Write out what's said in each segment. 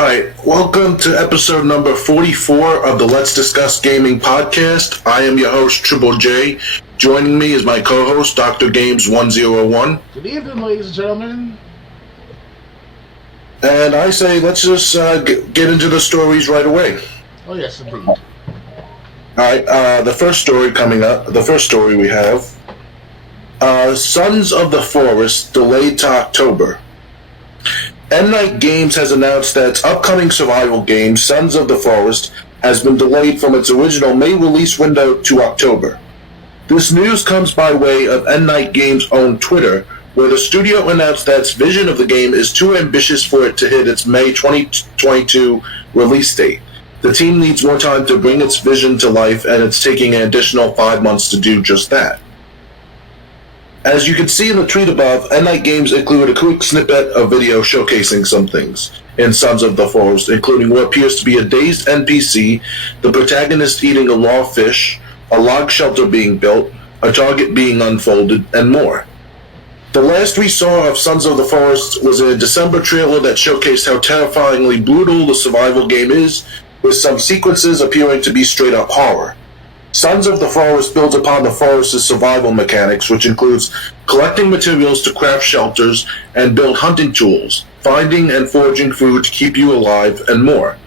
All right, welcome to episode number 44 of the Let's Discuss Gaming podcast. I am your host, Triple J. Joining me is my co-host, Dr. Games 101. Good evening, ladies and gentlemen. And I say, let's just get into the stories right away. Oh, yes, indeed. All right, the first story we have, Sons of the Forest delayed to October. Night Games has announced that its upcoming survival game, Sons of the Forest, has been delayed from its original May release window to October. This news comes by way of Night Games' own Twitter, where the studio announced that its vision of the game is too ambitious for it to hit its May 2022 release date. The team needs more time to bring its vision to life, and it's taking an additional 5 months to do just that. As you can see in the tweet above, Night Games included a quick snippet of video showcasing some things in Sons of the Forest, including what appears to be a dazed NPC, the protagonist eating a raw fish, a log shelter being built, a target being unfolded, and more. The last we saw of Sons of the Forest was a December trailer that showcased how terrifyingly brutal the survival game is, with some sequences appearing to be straight-up horror. Sons of the Forest builds upon the forest's survival mechanics, which includes collecting materials to craft shelters and build hunting tools, finding and foraging food to keep you alive, and more.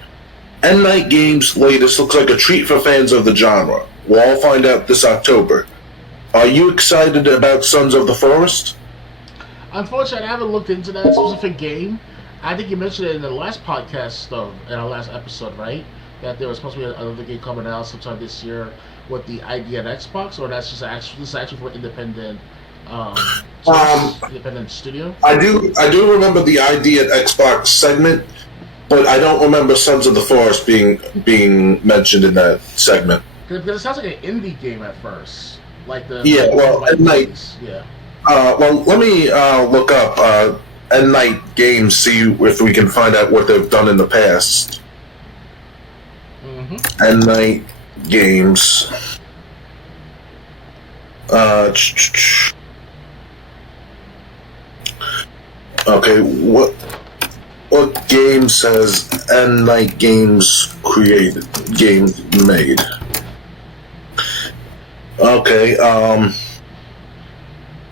Night Games' latest looks like a treat for fans of the genre. We'll all find out this October. Are you excited about Sons of the Forest? Unfortunately, I haven't looked into that specific game. I think you mentioned it in the last podcast, though, in our last episode, right? That there was supposed to be another game coming out sometime this year with the ID on Xbox, or that's just this is actually for independent, independent studio. I do remember the ID at Xbox segment, but I don't remember Sons of the Forest being mentioned in that segment. Because it sounds like an indie game at first, like the Night. Yeah. Well, let me look up Night Games, see if we can find out what they've done in the past. Night Games. Okay, what games has Night Games created? Games made. Okay,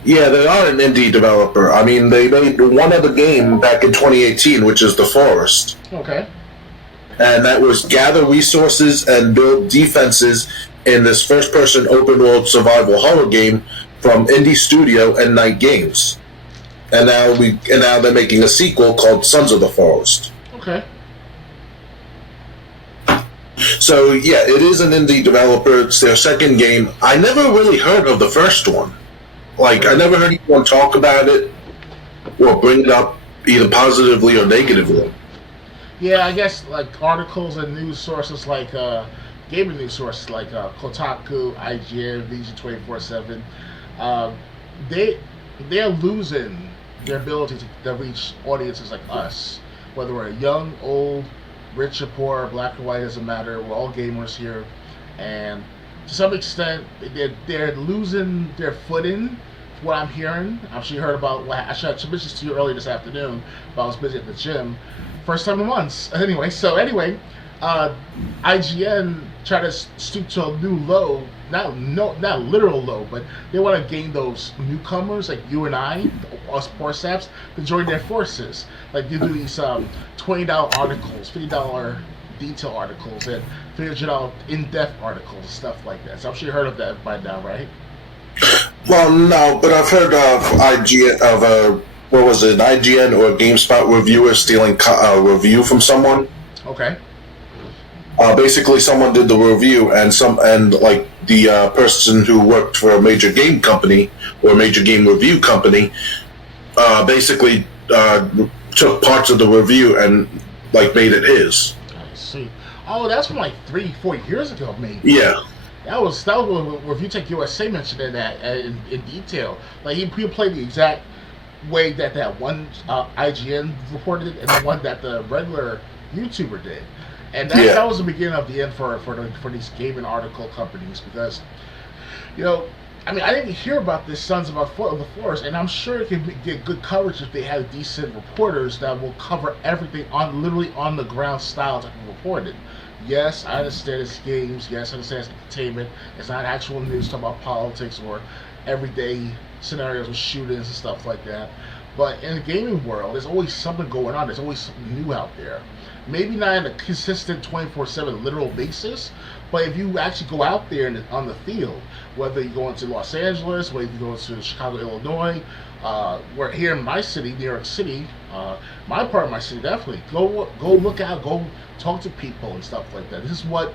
yeah, they are an indie developer. I mean, they made one other game back in 2018, which is The Forest. Okay. And that was gather resources and build defenses in this first-person open-world survival horror game from indie studio Night Games. And now they're making a sequel called Sons of the Forest. Okay. So yeah, it is an indie developer. It's their second game. I never really heard of the first one. Like, I never heard anyone talk about it or bring it up either positively or negatively. Yeah, I guess like articles and news sources like gaming news sources like Kotaku, IGN, VG247, they're losing their ability to reach audiences like us, whether we're young, old, rich or poor, black or white, doesn't matter. We're all gamers here, and to some extent, they're losing their footing. What I'm hearing, I'm sure you heard about. I mentioned this to you earlier this afternoon, but I was busy at the gym. First time in months. Anyway, IGN tried to stoop to a new low. Not literal low, but they want to gain those newcomers like you and I, us poor saps, to join their forces. Like they do these $20 articles, $50 detail articles, and $300 in-depth articles, stuff like that. So I'm sure you heard of that by now, right? Well, no, but I've heard of IGN what was it, IGN or GameSpot reviewer stealing a review from someone. Okay. Basically, someone did the review, and the person who worked for a major game company or a major game review company, basically took parts of the review and made it his. I see. Oh, that's from like 3-4 years ago, maybe. Yeah. That was when Review Tech USA mentioned that in detail. Like he played the exact way that one IGN reported it, and the one that the regular YouTuber did, and that was the beginning of the end for these gaming article companies, because I mean, I didn't hear about this Sons of the Forest, and I'm sure it can get good coverage if they have decent reporters that will cover everything on literally on the ground style type of reporting. Yes, I understand it's games. Yes, I understand it's entertainment. It's not actual news talking about politics or everyday scenarios with shootings and stuff like that. But in the gaming world, there's always something going on. There's always something new out there. Maybe not on a consistent 24/7 literal basis, but if you actually go out there on the field, whether you go into Los Angeles, whether you go into Chicago, Illinois, where here in my city, New York City, my part of my city, definitely go look out, go talk to people and stuff like that. This is what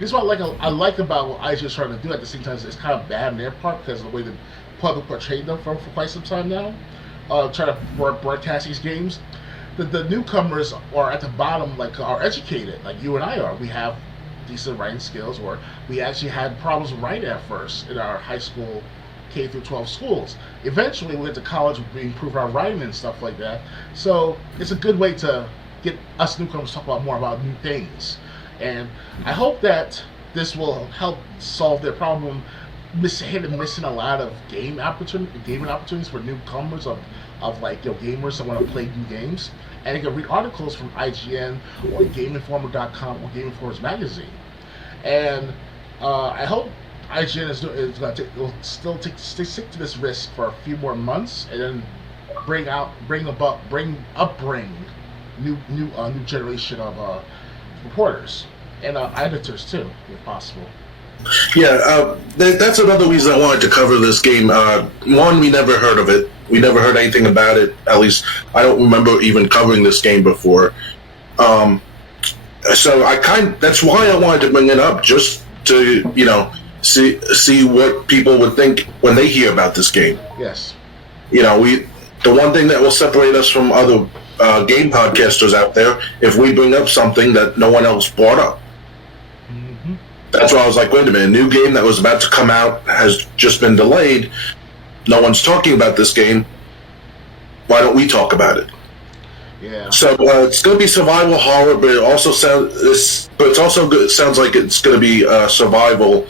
I like about what IGN is trying to do. At the same time, it's kind of bad on their part because of the way the public portrayed them for quite some time now. Trying to broadcast these games. The newcomers are at the bottom, like are educated, like you and I are. We have decent writing skills, or we actually had problems writing at first in our high school, K through 12 schools. Eventually, we went to college, we improved our writing and stuff like that. So it's a good way to get us newcomers to talk about more about new things. And I hope that this will help solve their problem, missing a lot of gaming opportunities for newcomers of like gamers that want to play new games, and you can read articles from IGN or GameInformer.com or Game Informer's magazine. And I hope IGN will still stick to this risk for a few more months, and then bring new generation of reporters and editors too, if possible. Yeah, that's another reason I wanted to cover this game. One, we never heard of it. We never heard anything about it. At least I don't remember even covering this game before. So that's why I wanted to bring it up, just to see what people would think when they hear about this game. Yes. The one thing that will separate us from other game podcasters out there, if we bring up something that no one else brought up. That's why I was like, wait a minute, a new game that was about to come out has just been delayed. No one's talking about this game. Why don't we talk about it? Yeah. So it's going to be survival horror, but it also sounds like it's going to be survival,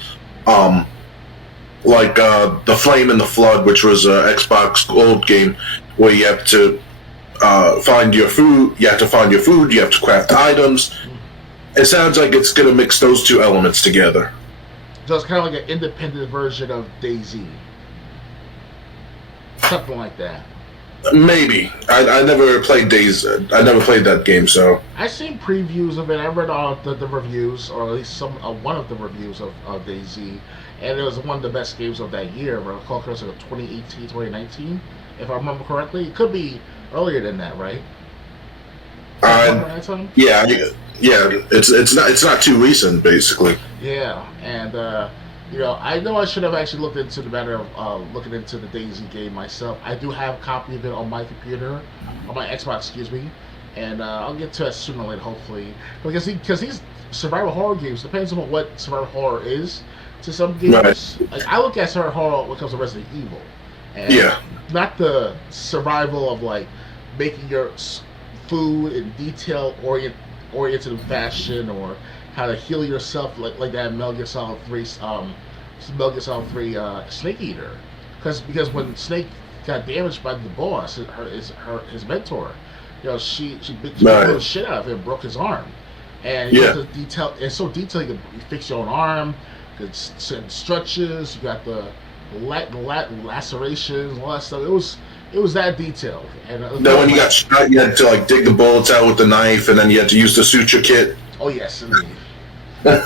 like The Flame and the Flood, which was an Xbox Gold game where you have to find your food. You have to find your food. You have to craft items. It sounds like it's going to mix those two elements together. So it's kind of like an independent version of DayZ. Something like that. Maybe. I never played DayZ. I never played that game, so... I've seen previews of it. I read all the reviews, or at least one of the reviews of DayZ, and it was one of the best games of that year. I recall it was like 2018, 2019, if I remember correctly. It could be earlier than that, right? Yeah, it's not too recent, basically. Yeah, and I know I should have actually looked into the matter of looking into the DayZ game myself. I do have a copy of it on my computer, on my Xbox, excuse me, and I'll get to it sooner or later, hopefully. Because these survival horror games, depends on what survival horror is to some games. Right. Like I look at survival horror when it comes to Resident Evil, and not the survival of like making your food in detail-oriented fashion, or how to heal yourself like that Metal Gear Solid 3 Snake Eater. Because when Snake got damaged by the boss, his mentor, she beat the shit out of him, broke his arm. And it's so detailed, you can fix your own arm, you can stretches, you got the lacerations, all that stuff. It was that detailed. And then when you got shot, you had to dig the bullets out with the knife, and then you had to use the suture kit. Oh yes, indeed. Yeah,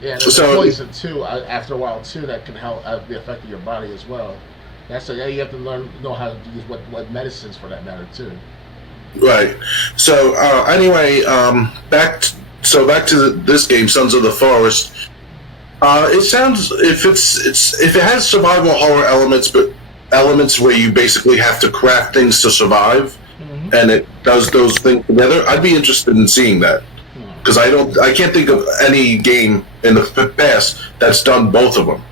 there's poison too. After a while too, that can help be affecting your body as well. You have to know how to use what medicines for that matter too. Right. So anyway, back to this game, Sons of the Forest. It sounds if it has survival horror elements, but elements where you basically have to craft things to survive, and it does those things together, I'd be interested in seeing that. Because I can't think of any game in the past that's done both of them.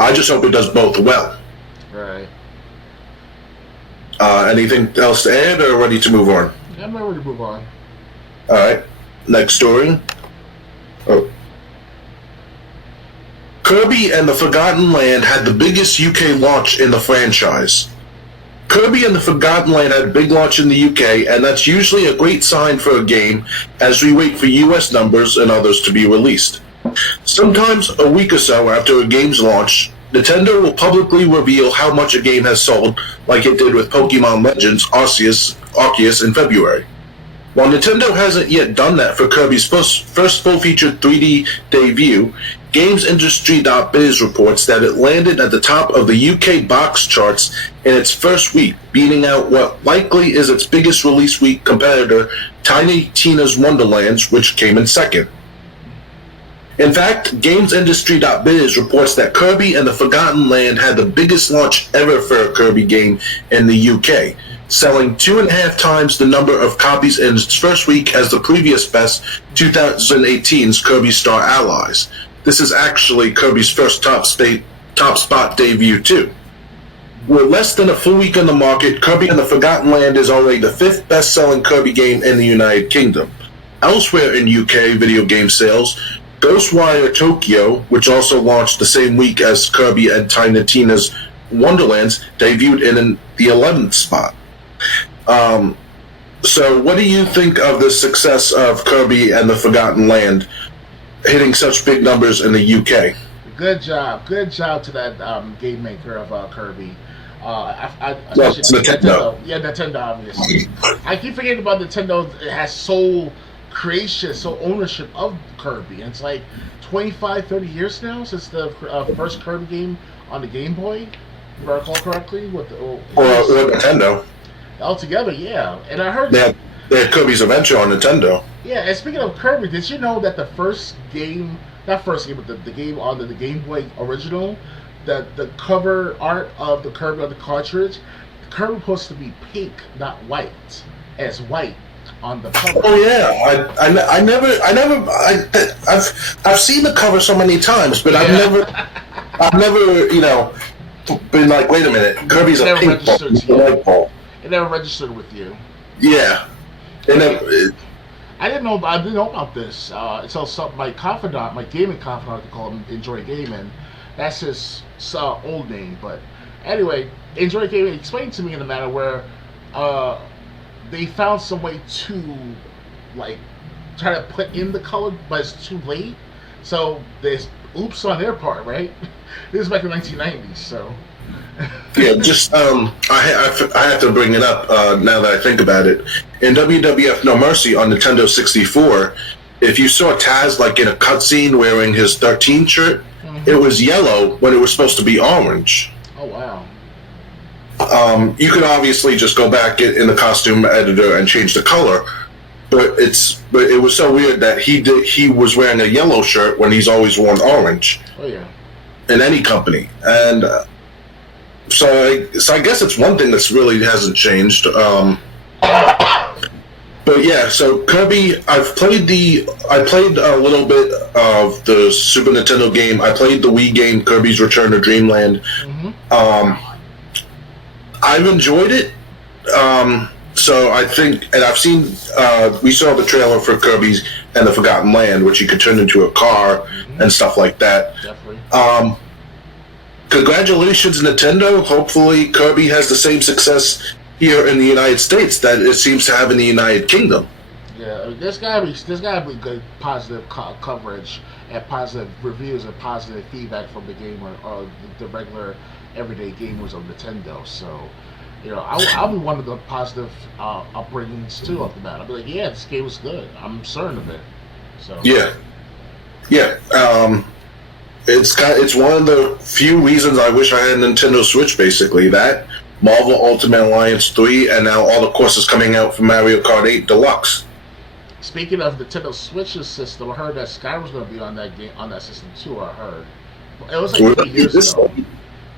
I just hope it does both well. Right. Anything else to add, or ready to move on? Yeah, I'm ready to move on. All right. Next story. Kirby and the Forgotten Land had the biggest UK launch in the franchise. Kirby and the Forgotten Land had a big launch in the UK, and that's usually a great sign for a game as we wait for US numbers and others to be released. Sometimes a week or so after a game's launch, Nintendo will publicly reveal how much a game has sold, like it did with Pokemon Legends Arceus in February. While Nintendo hasn't yet done that for Kirby's first full-featured 3D debut, GamesIndustry.biz reports that it landed at the top of the UK box charts in its first week, beating out what likely is its biggest release week competitor, Tiny Tina's Wonderlands, which came in second. In fact, GamesIndustry.biz reports that Kirby and the Forgotten Land had the biggest launch ever for a Kirby game in the UK, selling 2.5 times the number of copies in its first week as the previous best, 2018's Kirby Star Allies. This is actually Kirby's first top spot debut too. With less than a full week on the market, Kirby and the Forgotten Land is already the 5th best-selling Kirby game in the United Kingdom. Elsewhere in UK video game sales, Ghostwire Tokyo, which also launched the same week as Kirby and Tiny Tina's Wonderlands, debuted in the 11th spot. So what do you think of the success of Kirby and the Forgotten Land hitting such big numbers in the UK? Good job to that game maker of Kirby. It's Nintendo. Yeah, Nintendo, obviously. I keep forgetting about Nintendo. It has sole creation, sole ownership of Kirby. And it's like 25, 30 years now since the first Kirby game on the Game Boy, if I recall correctly. Or Nintendo. Altogether, yeah. And I heard... They had Kirby's Adventure on Nintendo. Yeah, and speaking of Kirby, did you know that the first game... Not first game, but the game on the Game Boy original, the cover art of the Kirby on the cartridge, the Kirby was supposed to be pink, not white, as white on the cover. Oh yeah, I've seen the cover so many times, but Yeah. I've never been like, wait a minute, Kirby's a pink ball. It never registered with you. Yeah, I didn't know about this until my confidant, my gaming confidant, they call him Enjoy Gaming. That's his old name, but anyway, Enjoy Gaming explained to me in a manner where they found some way to try to put in the color, but it's too late. So there's oops on their part, right? This is back in the 1990s, so. Yeah, just I have to bring it up now that I think about it. In WWF No Mercy on Nintendo 64, if you saw Taz in a cutscene wearing his 13 shirt, it was yellow when it was supposed to be orange. Oh wow! You could obviously just go back in the costume editor and change the color, but it was so weird that he was wearing a yellow shirt when he's always worn orange. Oh yeah. In any company, and. So I guess it's one thing that's really hasn't changed. But yeah, so Kirby, I played a little bit of the Super Nintendo game. I played the Wii game, Kirby's Return to Dreamland. Mm-hmm. I've enjoyed it. So I think, and I've seen, we saw the trailer for Kirby's and the Forgotten Land, which you could turn into a car and stuff like that. Definitely. Congratulations, Nintendo. Hopefully Kirby has the same success here in the United States that it seems to have in the United Kingdom. Yeah, there's gotta be good positive coverage and positive reviews and positive feedback from the gamer or the regular everyday gamers of Nintendo. So, I'll be one of the positive upbringings too of the matter. I'll be like, yeah, this game was good. I'm certain of it. So yeah. It's one of the few reasons I wish I had a Nintendo Switch, basically. That, Marvel Ultimate Alliance 3, and now all the courses coming out for Mario Kart 8 Deluxe. Speaking of Nintendo Switch's system, I heard that Skyrim's going to be on that system too, I heard. It was like 3 years ago. It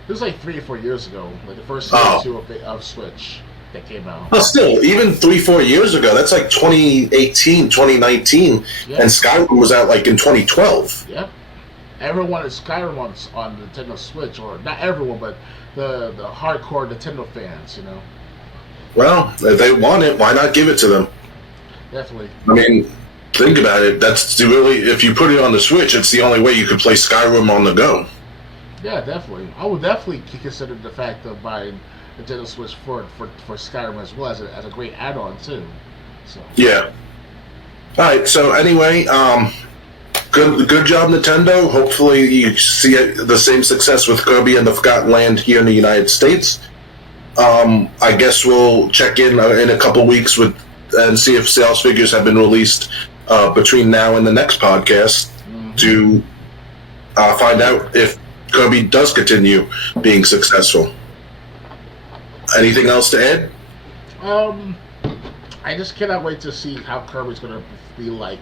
was like 3 or 4 years ago, like the first season of Switch that came out. Well, still, even 3-4 years ago, that's like 2018, 2019, yeah. And Skyrim was out in 2012. Yeah. Everyone wanted Skyrim on the Nintendo Switch, or not everyone, but the hardcore Nintendo fans, Well, if they want it, why not give it to them? Definitely. I mean, think about it, that's really, if you put it on the Switch, it's the only way you could play Skyrim on the go. Yeah, definitely. I would definitely consider the fact of buying a Nintendo Switch for Skyrim as well as a great add-on too. So yeah. All right. So anyway, good job, Nintendo. Hopefully, you see the same success with Kirby and the Forgotten Land here in the United States. I guess we'll check in a couple weeks and see if sales figures have been released between now and the next podcast to find out if Kirby does continue being successful. Anything else to add? I just cannot wait to see how Kirby's going to be like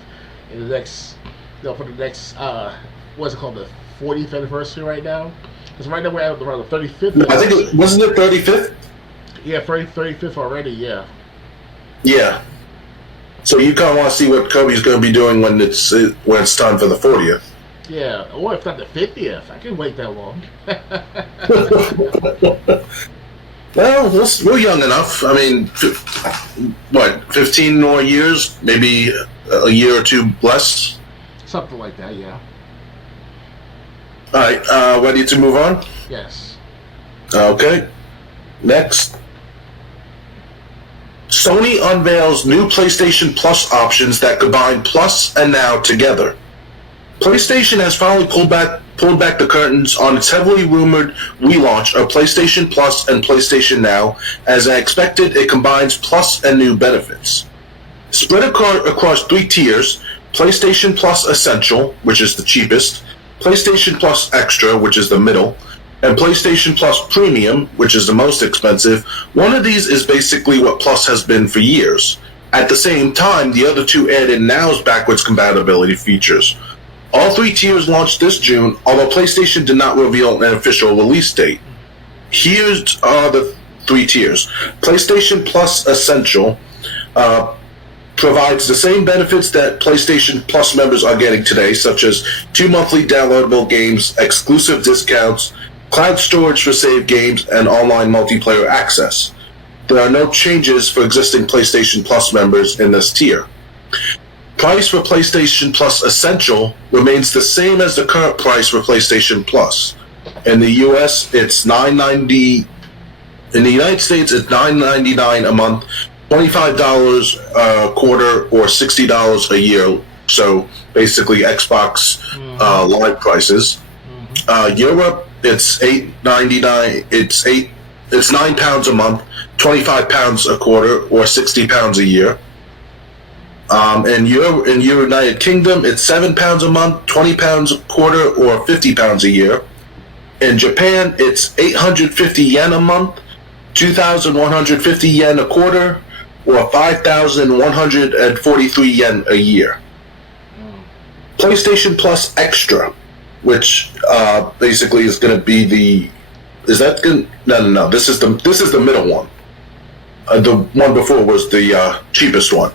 in the next, for the next, what's it called, the 40th anniversary right now? Because right now we're at around the 35th. No, I think wasn't it 35th? Yeah, 35th already. Yeah. Yeah. So you kind of want to see what Kirby's going to be doing when it's time for the 40th. Yeah, or if not the 50th. I can wait that long. Well, we're young enough. I mean, 15 more years? Maybe a year or two less? Something like that, yeah. All right, ready to move on? Yes. Okay. Next. Sony unveils new PlayStation Plus options that combine Plus and Now together. PlayStation has finally pulled back the curtains on its heavily rumored relaunch of PlayStation Plus and PlayStation Now. As I expected, it combines Plus and new benefits. Spread across 3 tiers: PlayStation Plus Essential, which is the cheapest, PlayStation Plus Extra, which is the middle, and PlayStation Plus Premium, which is the most expensive. One of these is basically what Plus has been for years. At the same time, the other 2 add in Now's backwards compatibility features. All 3 tiers launched this June, although PlayStation did not reveal an official release date. Here are the 3 tiers. PlayStation Plus Essential provides the same benefits that PlayStation Plus members are getting today, such as 2 monthly downloadable games, exclusive discounts, cloud storage for saved games, and online multiplayer access. There are no changes for existing PlayStation Plus members in this tier. Price for PlayStation Plus Essential remains the same as the current price for PlayStation Plus. In the US, it's $9.90. In the United States, it's $9.99 a month, $25 a quarter, or $60 a year. So basically, Xbox Live prices. Europe, it's $8.99. It's £9 a month, £25 a quarter, or £60 a year. In United Kingdom, it's £7 a month, £20 a quarter, or £50 a year. In Japan, it's 850 yen a month, 2,150 yen a quarter, or 5,143 yen a year. PlayStation Plus Extra, which basically is going to be the. Is that good? No. This is the middle one. The one before was the cheapest one.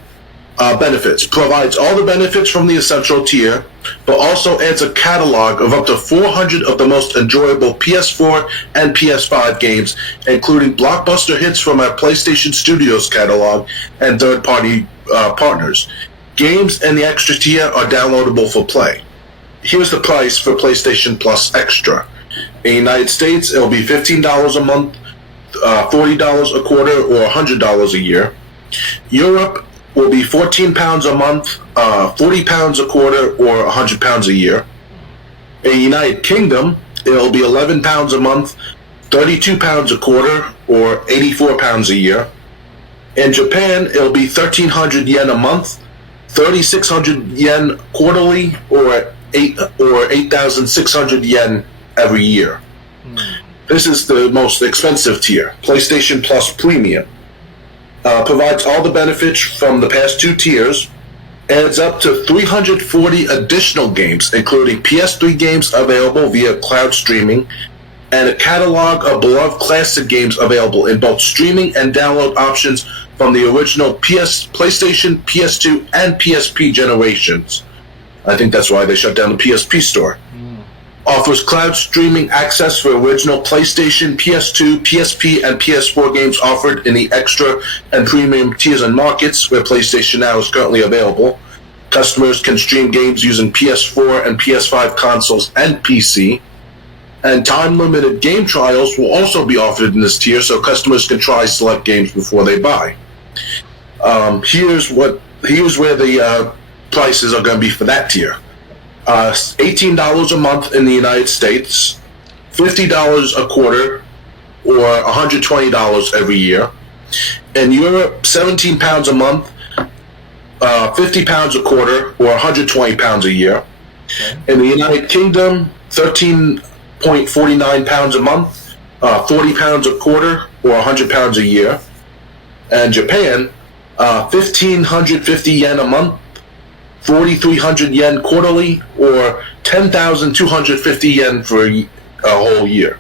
Benefits. Provides all the benefits from the Essential tier, but also adds a catalog of up to 400 of the most enjoyable PS4 and PS5 games, including blockbuster hits from our PlayStation Studios catalog and third-party partners. Games in the Extra tier are downloadable for play. Here's the price for PlayStation Plus Extra. In the United States, it'll be $15 a month, $40 a quarter, or $100 a year. Europe will be £14 a month, £40 a quarter, or £100 a year. In the United Kingdom, it'll be £11 a month, £32 a quarter, or £84 a year. In Japan, it'll be 1,300 yen a month, 3,600 yen quarterly, or 8,600 yen every year. This is the most expensive tier, PlayStation Plus Premium. Provides all the benefits from the past 2 tiers, adds up to 340 additional games, including PS3 games available via cloud streaming, and a catalog of beloved classic games available in both streaming and download options from the original PlayStation, PS2, and PSP generations. I think that's why they shut down the PSP store. Offers cloud streaming access for original PlayStation, PS2, PSP, and PS4 games offered in the Extra and Premium tiers and markets where PlayStation Now is currently available. Customers can stream games using PS4 and PS5 consoles and PC. And time-limited game trials will also be offered in this tier, so customers can try select games before they buy. Here's where the prices are going to be for that tier. $18 a month in the United States, $50 a quarter, or $120 every year. In Europe, £17 a month, £50 a quarter, or £120 a year. In the United Kingdom, £13.49 a month, £40 a quarter, or £100 a year. And Japan, 1,550 yen a month, 4,300 yen quarterly, or 10,250 yen for a whole year.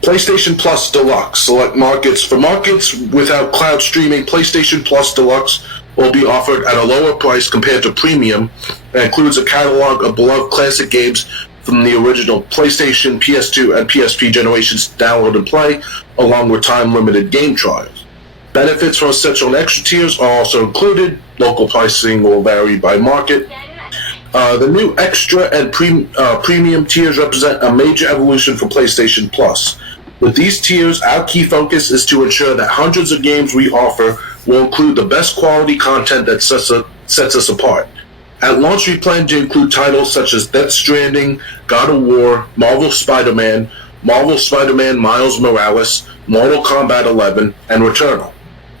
PlayStation Plus Deluxe. Select markets. For markets without cloud streaming, PlayStation Plus Deluxe will be offered at a lower price compared to Premium and includes a catalog of beloved classic games from the original PlayStation, PS2, and PSP generations to download and play, along with time-limited game trials. Benefits from essential and extra tiers are also included. Local pricing will vary by market. The new extra and premium tiers represent a major evolution for PlayStation Plus. With these tiers, our key focus is to ensure that hundreds of games we offer will include the best quality content that sets us apart. At launch, we plan to include titles such as Death Stranding, God of War, Marvel Spider-Man Miles Morales, Mortal Kombat 11, and Returnal.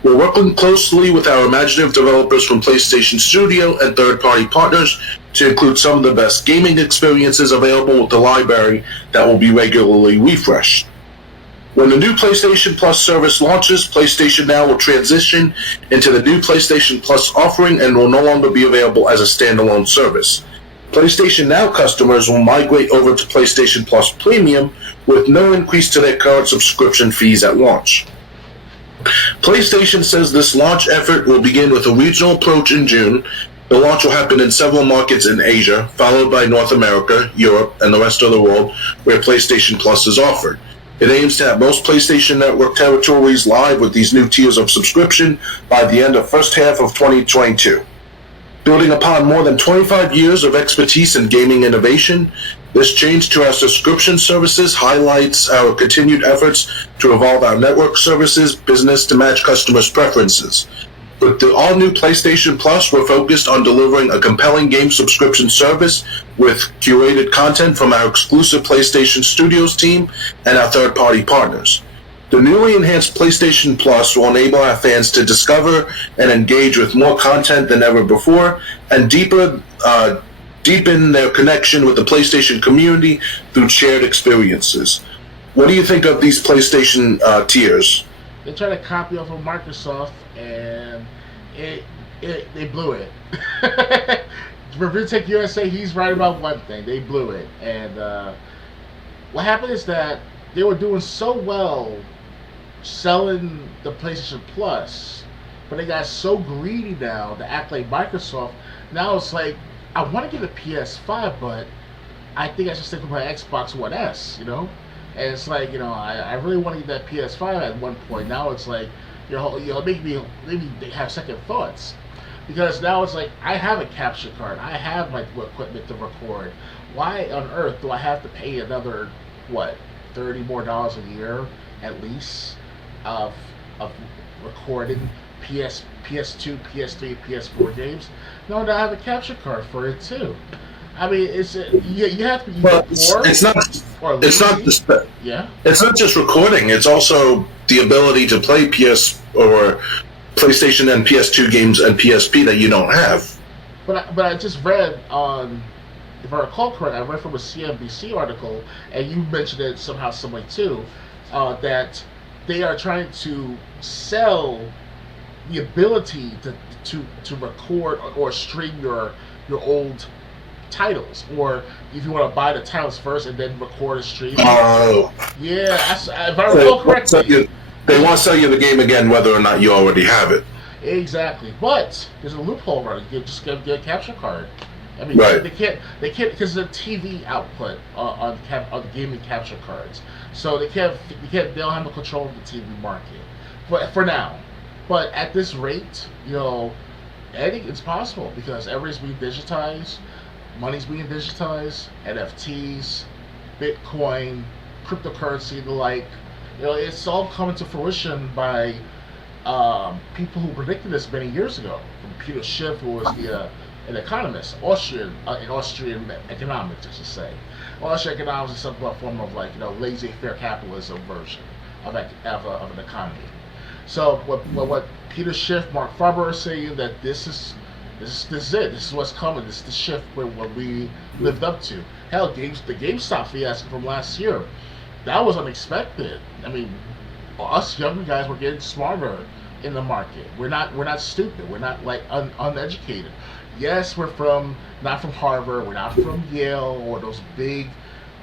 We're working closely with our imaginative developers from PlayStation Studio and third-party partners to include some of the best gaming experiences available with the library that will be regularly refreshed. When the new PlayStation Plus service launches, PlayStation Now will transition into the new PlayStation Plus offering and will no longer be available as a standalone service. PlayStation Now customers will migrate over to PlayStation Plus Premium with no increase to their current subscription fees at launch. PlayStation says this launch effort will begin with a regional approach in June. The launch will happen in several markets in Asia, followed by North America, Europe, and the rest of the world where PlayStation Plus is offered. It aims to have most PlayStation Network territories live with these new tiers of subscription by the end of first half of 2022. Building upon more than 25 years of expertise in gaming innovation, this change to our subscription services highlights our continued efforts to evolve our network services business to match customers' preferences. With the all-new PlayStation Plus, we're focused on delivering a compelling game subscription service with curated content from our exclusive PlayStation Studios team and our third-party partners. The newly enhanced PlayStation Plus will enable our fans to discover and engage with more content than ever before and deepen their connection with the PlayStation community through shared experiences. What do you think of these PlayStation tiers? They tried to copy off of Microsoft, and they blew it. Review USA, he's right about one thing. They blew it. And what happened is that they were doing so well selling the PlayStation Plus, but they got so greedy now to act like Microsoft. Now it's like, I want to get a PS5, but I think I should stick with my Xbox One S, you know? And it's like, I really want to get that PS5 at one point. Now it's like, maybe they have second thoughts. Because now it's like, I have a capture card. I have my equipment to record. Why on earth do I have to pay another, $30 more a year at least of recording PS2, PS3, PS4 games? No, I have a capture card for it too. I mean, you have to be more. It's not just recording. It's also the ability to play PS or PlayStation and PS2 games and PSP that you don't have. But I just read on, if I recall correctly, I read from a CNBC article, and you mentioned it somehow, some way too, that they are trying to sell the ability to record or stream your old titles, or if you want to buy the titles first and then record a stream. Oh. Yeah, if I recall correctly. They want to sell you the game again whether or not you already have it. Exactly. But there's a loophole right. You just get a capture card. I mean, right. they can't because the TV output on the gaming capture cards. So they don't have no control of the TV market. But for now. But at this rate, I think it's possible because everything's being digitized, money's being digitized, NFTs, Bitcoin, cryptocurrency, and the like. It's all coming to fruition by people who predicted this many years ago. From Peter Schiff, who was an economist, in Austrian economics, I should say. Austrian economics is some form of laissez-faire capitalism version of an economy. So what Peter Schiff, Mark Farber are saying that this is it. This is what's coming. This is the shift what we lived up to. Hell, the GameStop fiasco from last year, that was unexpected. I mean, us younger guys were getting smarter in the market. We're not stupid. We're not uneducated. Yes, we're not from Harvard. We're not from Yale or those big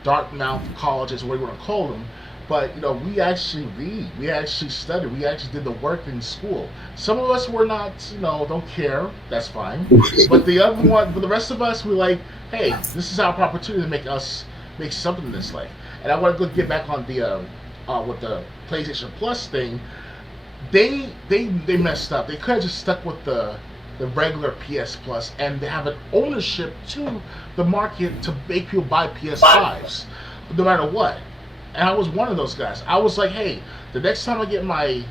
Dartmouth colleges, whatever you want to call them. But we actually read, we actually study, we actually did the work in school. Some of us were not, don't care. That's fine. But the rest of us, we're like, hey, this is our opportunity to make something in this life. And I want to get back on the with the PlayStation Plus thing. They messed up. They could have just stuck with the regular PS Plus, and they have an ownership to the market to make people buy PS5s, no matter what. And I was one of those guys. I was like, hey, the next time I get my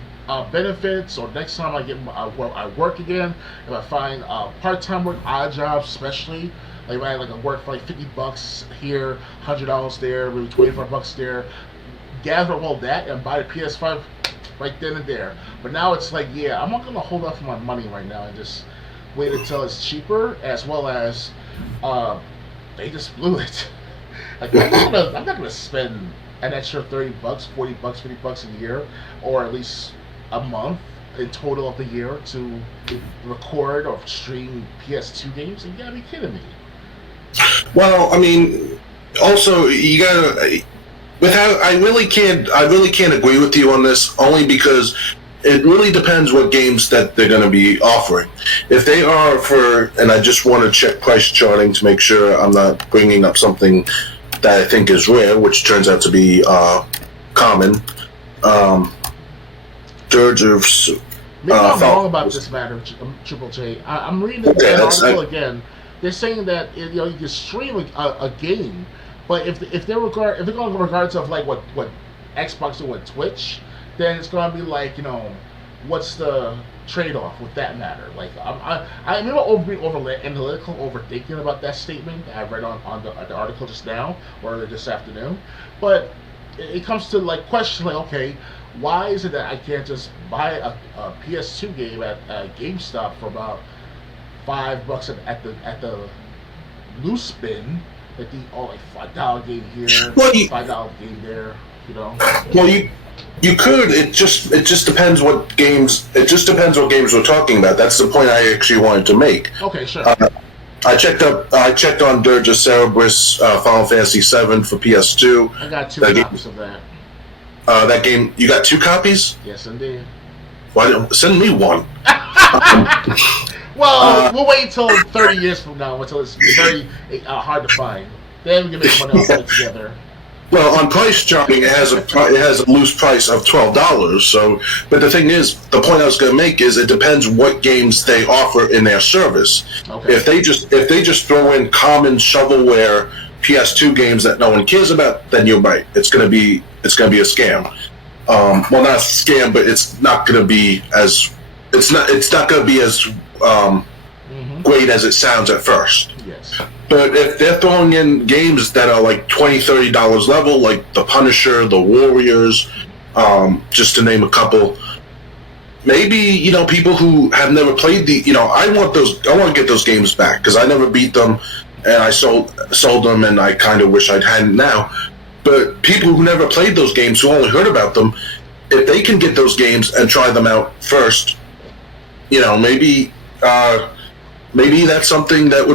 benefits, or next time I work again, if I find part-time work, odd jobs especially, like I work for like $50 here, $100 there, maybe $25 there, gather all that and buy the PS5 right then and there. But now it's like, yeah, I'm not gonna hold off on my money right now and just wait until it's cheaper, as well as they just blew it. Like I'm not gonna spend an extra $30, $40, $50 a year, or at least a month in total of the year to record or stream PS2 games. You gotta be kidding me. Well, I mean, also you gotta. I really can't agree with you on this, only because it really depends what games that they're going to be offering. If they are and I just want to check price charting to make sure I'm not bringing up something that I think is rare, which turns out to be common. Dirge of... Maybe I'm wrong about this matter, Triple J. I'm reading the article again. They're saying that you can stream a game, but if they're going in regards of like what Xbox do with Twitch, then it's going to be like, what's the trade-off with that matter? Like I'm being analytical, overthinking about that statement I read on the article just now or this afternoon, but it comes to like question like, okay, why is it that I can't just buy a PS2 game at GameStop for about $5 at the loose bin, like $5 game here, $5 game there, Well, you could. It just depends what games. It just depends what games we're talking about. That's the point I actually wanted to make. Okay, sure. I checked on Dirge of Cerberus, Final Fantasy VII for PS2. I got 2 copies of that. That game, you got 2 copies? Yes, indeed. Why don't send me one? Well, we'll wait until 30 years from now, until it's very hard to find. Then we can make money all together. Well, on price charting, it has a loose price of $12. So, but the thing is, the point I was going to make is, it depends what games they offer in their service. Okay. If they just throw in common shovelware PS2 games that no one cares about, then you're right. It's going to be a scam. Well, not a scam, but it's not going to be as great as it sounds at first. Yes. But if they're throwing in games that are like $20, $30 level, like The Punisher, The Warriors, just to name a couple, maybe people who have never played I want to get those games back, because I never beat them, and I sold them, and I kind of wish I hadn't now. But people who never played those games, who only heard about them, if they can get those games and try them out first, maybe that's something that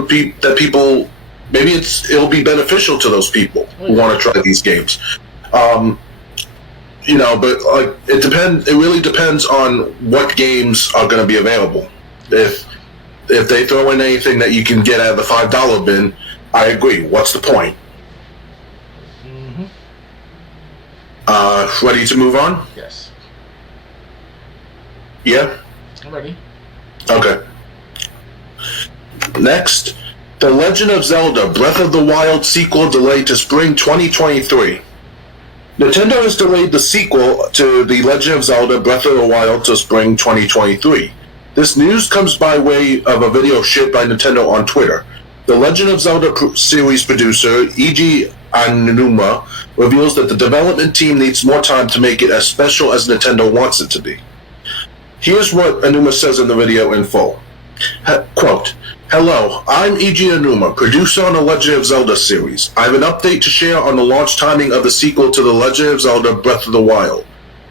people, maybe it'll be beneficial to those people who want to try these games. But like it really depends on what games are going to be available. If they throw in anything that you can get out of the $5 bin, I agree. What's the point? Mm-hmm. Ready to move on? Yes. Yeah? I'm ready. Okay. Next, The Legend of Zelda Breath of the Wild sequel delayed to spring 2023. Nintendo has delayed the sequel to The Legend of Zelda Breath of the Wild to spring 2023. This news comes by way of a video shared by Nintendo on Twitter. The Legend of Zelda series producer Eiji Aonuma reveals that the development team needs more time to make it as special as Nintendo wants it to be. Here's what Aonuma says in the video in full. Quote, "Hello, I'm Eiji Aonuma, producer on the Legend of Zelda series. I have an update to share on the launch timing of the sequel to The Legend of Zelda Breath of the Wild.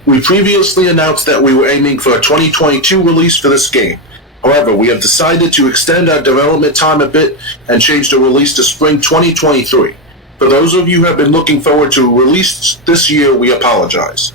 We previously announced that we were aiming for a 2022 release for this game. However, we have decided to extend our development time a bit and change the release to spring 2023. For those of you who have been looking forward to a release this year, we apologize.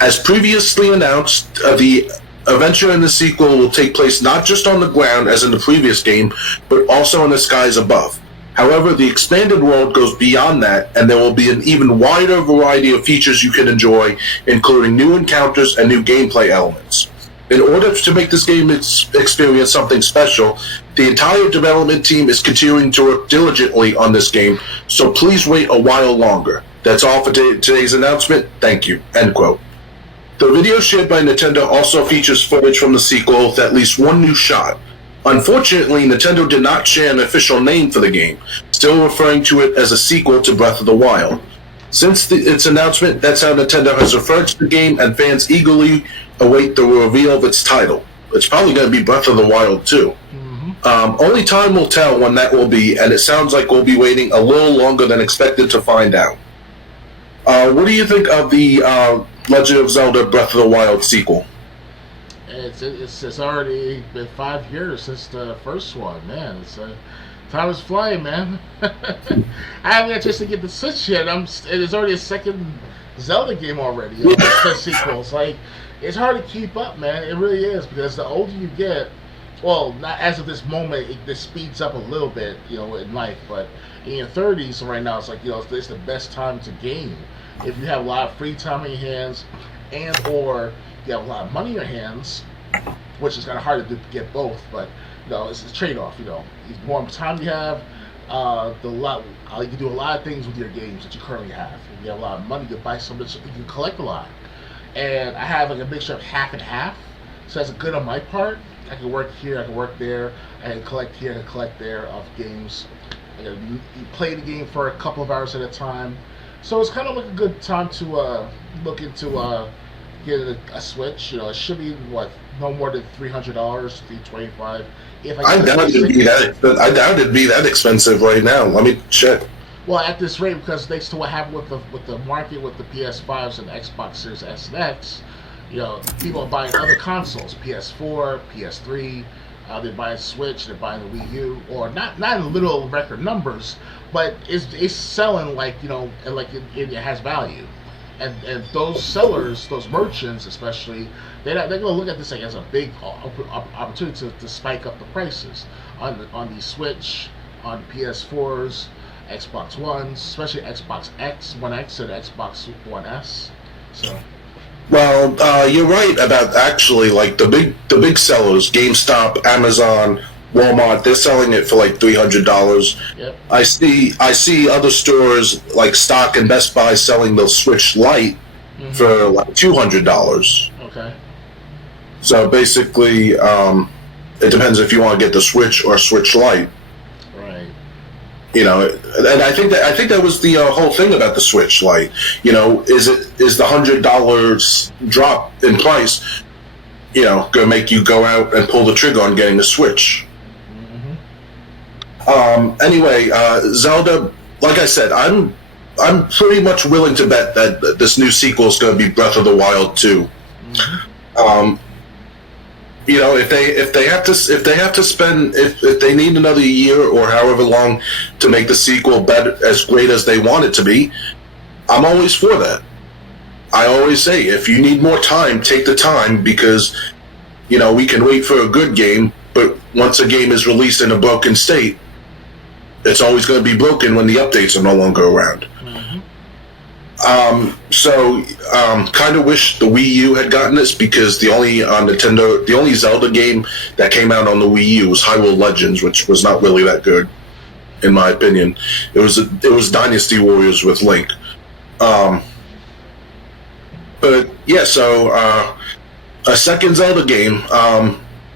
As previously announced, the adventure in the sequel will take place not just on the ground as in the previous game, but also in the skies above. However, the expanded world goes beyond that, and there will be an even wider variety of features you can enjoy, including new encounters and new gameplay elements. In order to make this game experience something special, the entire development team is continuing to work diligently on this game, so please wait a while longer. That's all for today's announcement. Thank you." End quote. The video shared by Nintendo also features footage from the sequel with at least one new shot. Unfortunately, Nintendo did not share an official name for the game, still referring to it as a sequel to Breath of the Wild. Since its announcement, that's how Nintendo has referred to the game, and fans eagerly await the reveal of its title. It's probably going to be Breath of the Wild 2. Only time will tell when that will be, and it sounds like we'll be waiting a little longer than expected to find out. What do you think of the Legend of Zelda Breath of the Wild sequel? It's already been 5 years since the first one, man. Time is flying, man. I haven't had a chance to get the Switch yet. It's already a second Zelda game already. Sequels. Like, it's hard to keep up, man. It really is, because the older you get, well, not as of this moment, this speeds up a little bit, in life. But in your 30s right now, it's like, it's the best time to game. If you have a lot of free time in your hands, and or you have a lot of money in your hands, which is kind of hard to get both, but it's a trade-off. The more time you have, you can do a lot of things with your games that you currently have. If you have a lot of money, you can buy something, you can collect a lot. And I have like a mixture of half and half, so that's good on my part. I can work here, I can work there, I can collect here, I can collect there of games. You play the game for a couple of hours at a time. So it's kind of like a good time to look into getting a Switch. It should be no more than $300, $325. I doubt it'd be that expensive right now. Let me check. Well, at this rate, because thanks to what happened with the market with the PS5s and Xbox Series S and X, people are buying other consoles, PS4, PS3. They're buying Switch, they're buying the Wii U, or not in little record numbers, but it's selling like it has value, and those sellers, those merchants especially, they're going to look at this as a big opportunity to spike up the prices on the Switch, on PS4s, Xbox Ones, especially Xbox One X and Xbox One S. So. Well, you're right about actually like the big sellers, GameStop, Amazon, Walmart. They're selling it for like $300. Yep. I see other stores like Stock and Best Buy selling the Switch Lite for like $200. Okay. So basically, it depends if you want to get the Switch or Switch Lite. Right. And I think that was the whole thing about the Switch. Like, is the $100 drop in price, gonna make you go out and pull the trigger on getting the Switch? Anyway, Zelda. Like I said, I'm pretty much willing to bet that this new sequel is going to be Breath of the Wild 2. If they need another year or however long to make the sequel better, as great as they want it to be, I'm always for that. I always say, if you need more time, take the time, because we can wait for a good game, but once a game is released in a broken state, it's always going to be broken when the updates are no longer around. Kind of wish the Wii U had gotten this because the only the only Zelda game that came out on the Wii U was Hyrule Legends, which was not really that good, in my opinion. It was Dynasty Warriors with Link. But yeah, so a second Zelda game,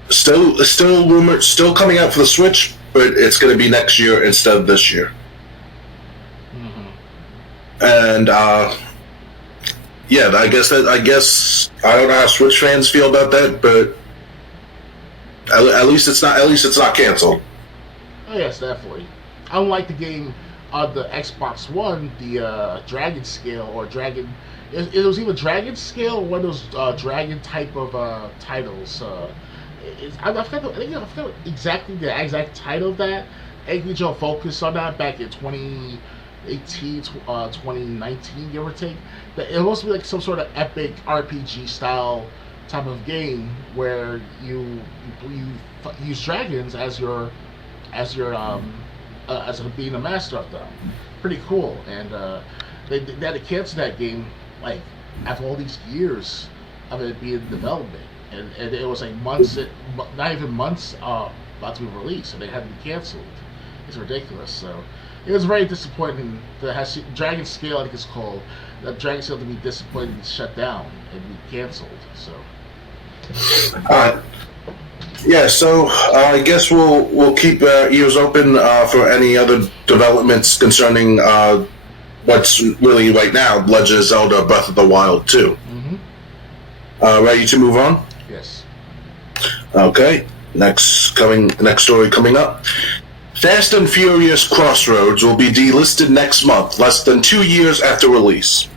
still rumored, still coming out for the Switch, but it's going to be next year instead of this year. And yeah, I guess I don't know how Switch fans feel about that, but at least it's not canceled. Oh yes, definitely. Unlike the game on the Xbox One, the Dragon Scale or Dragon, it was either Dragon Scale or one of those Dragon type of titles. I forgot exactly the exact title of that. AVGO focused on that back in 2018, 2019, give or take. It was supposed to be like some sort of epic RPG style type of game where you use dragons as being a master of them. Pretty cool. And they had to cancel that game like after all these years of it being in development, and it was like months, not even months, about to be released, and they had to be canceled. It's ridiculous. So it was very disappointing to have Dragon Scale, I think it's called, Dragon Scale to be disappointed and shut down and be canceled. So. Yeah, so I guess we'll keep ears open for any other developments concerning what's really right now Legend of Zelda: Breath of the Wild 2. Ready to move on? Yes. Okay. Next story coming up. Fast and Furious Crossroads will be delisted next month, less than 2 years after release.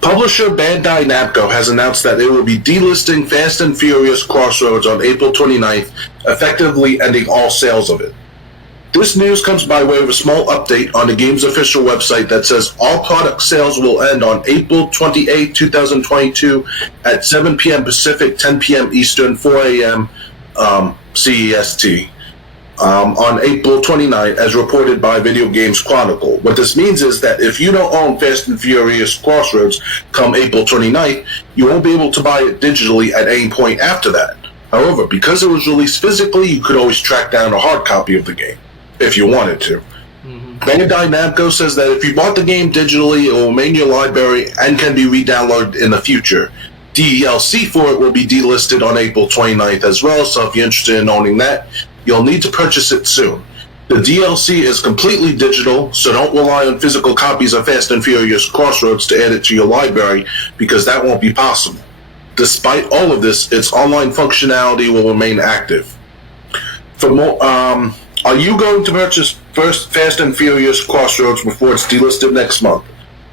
Publisher Bandai Namco has announced that they will be delisting Fast and Furious Crossroads on April 29th, effectively ending all sales of it. This news comes by way of a small update on the game's official website that says all product sales will end on April 28, 2022 at 7 p.m. Pacific, 10 p.m. Eastern, 4 a.m. CEST. On April 29th, as reported by Video Games Chronicle. What this means is that if you don't own Fast and Furious Crossroads come April 29th, you won't be able to buy it digitally at any point after that. However, because it was released physically, you could always track down a hard copy of the game, if you wanted to. Bandai Namco says that if you bought the game digitally, it will remain in your library and can be re-downloaded in the future. DLC for it will be delisted on April 29th as well, so if you're interested in owning that, you'll need to purchase it soon. The DLC is completely digital, so don't rely on physical copies of Fast and Furious Crossroads to add it to your library, because that won't be possible. Despite all of this, its online functionality will remain active. For more, are you going to purchase first Fast and Furious Crossroads before it's delisted next month?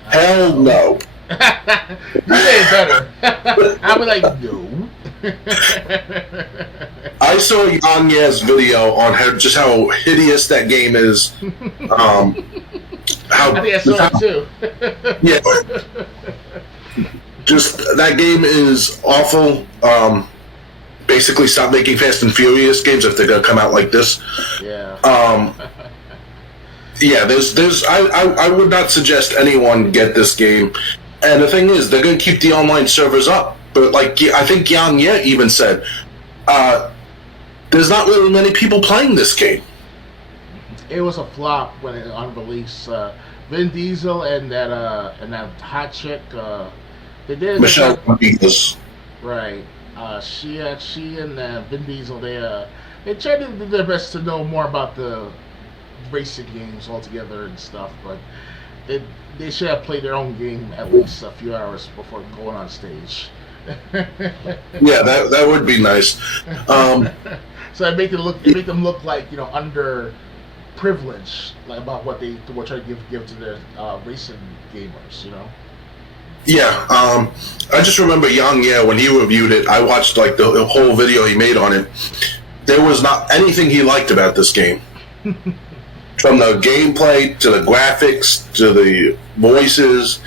Hell no. You say it better. I was like, no. I saw Yanya's video on just how hideous that game is. I think I saw it too. Yeah. Just, that game is awful. Basically, stop making Fast and Furious games if they're going to come out like this. Yeah. Yeah, I would not suggest anyone get this game. And the thing is, they're going to keep the online servers up. But like I think Yang Ye even said, there's not really many people playing this game. It was a flop when it on release. Vin Diesel and that hot chick, they did Michelle Rodriguez. Right. She and Vin Diesel, they tried to do their best to know more about the racing games altogether and stuff, but they should have played their own game at least a few hours before going on stage. Yeah, that would be nice. So it make them look like underprivileged, like about what they try to give to their racing gamers, Yeah, I just remember Yang Ye when he reviewed it. I watched like the whole video he made on it. There was not anything he liked about this game, from the gameplay to the graphics to the voices.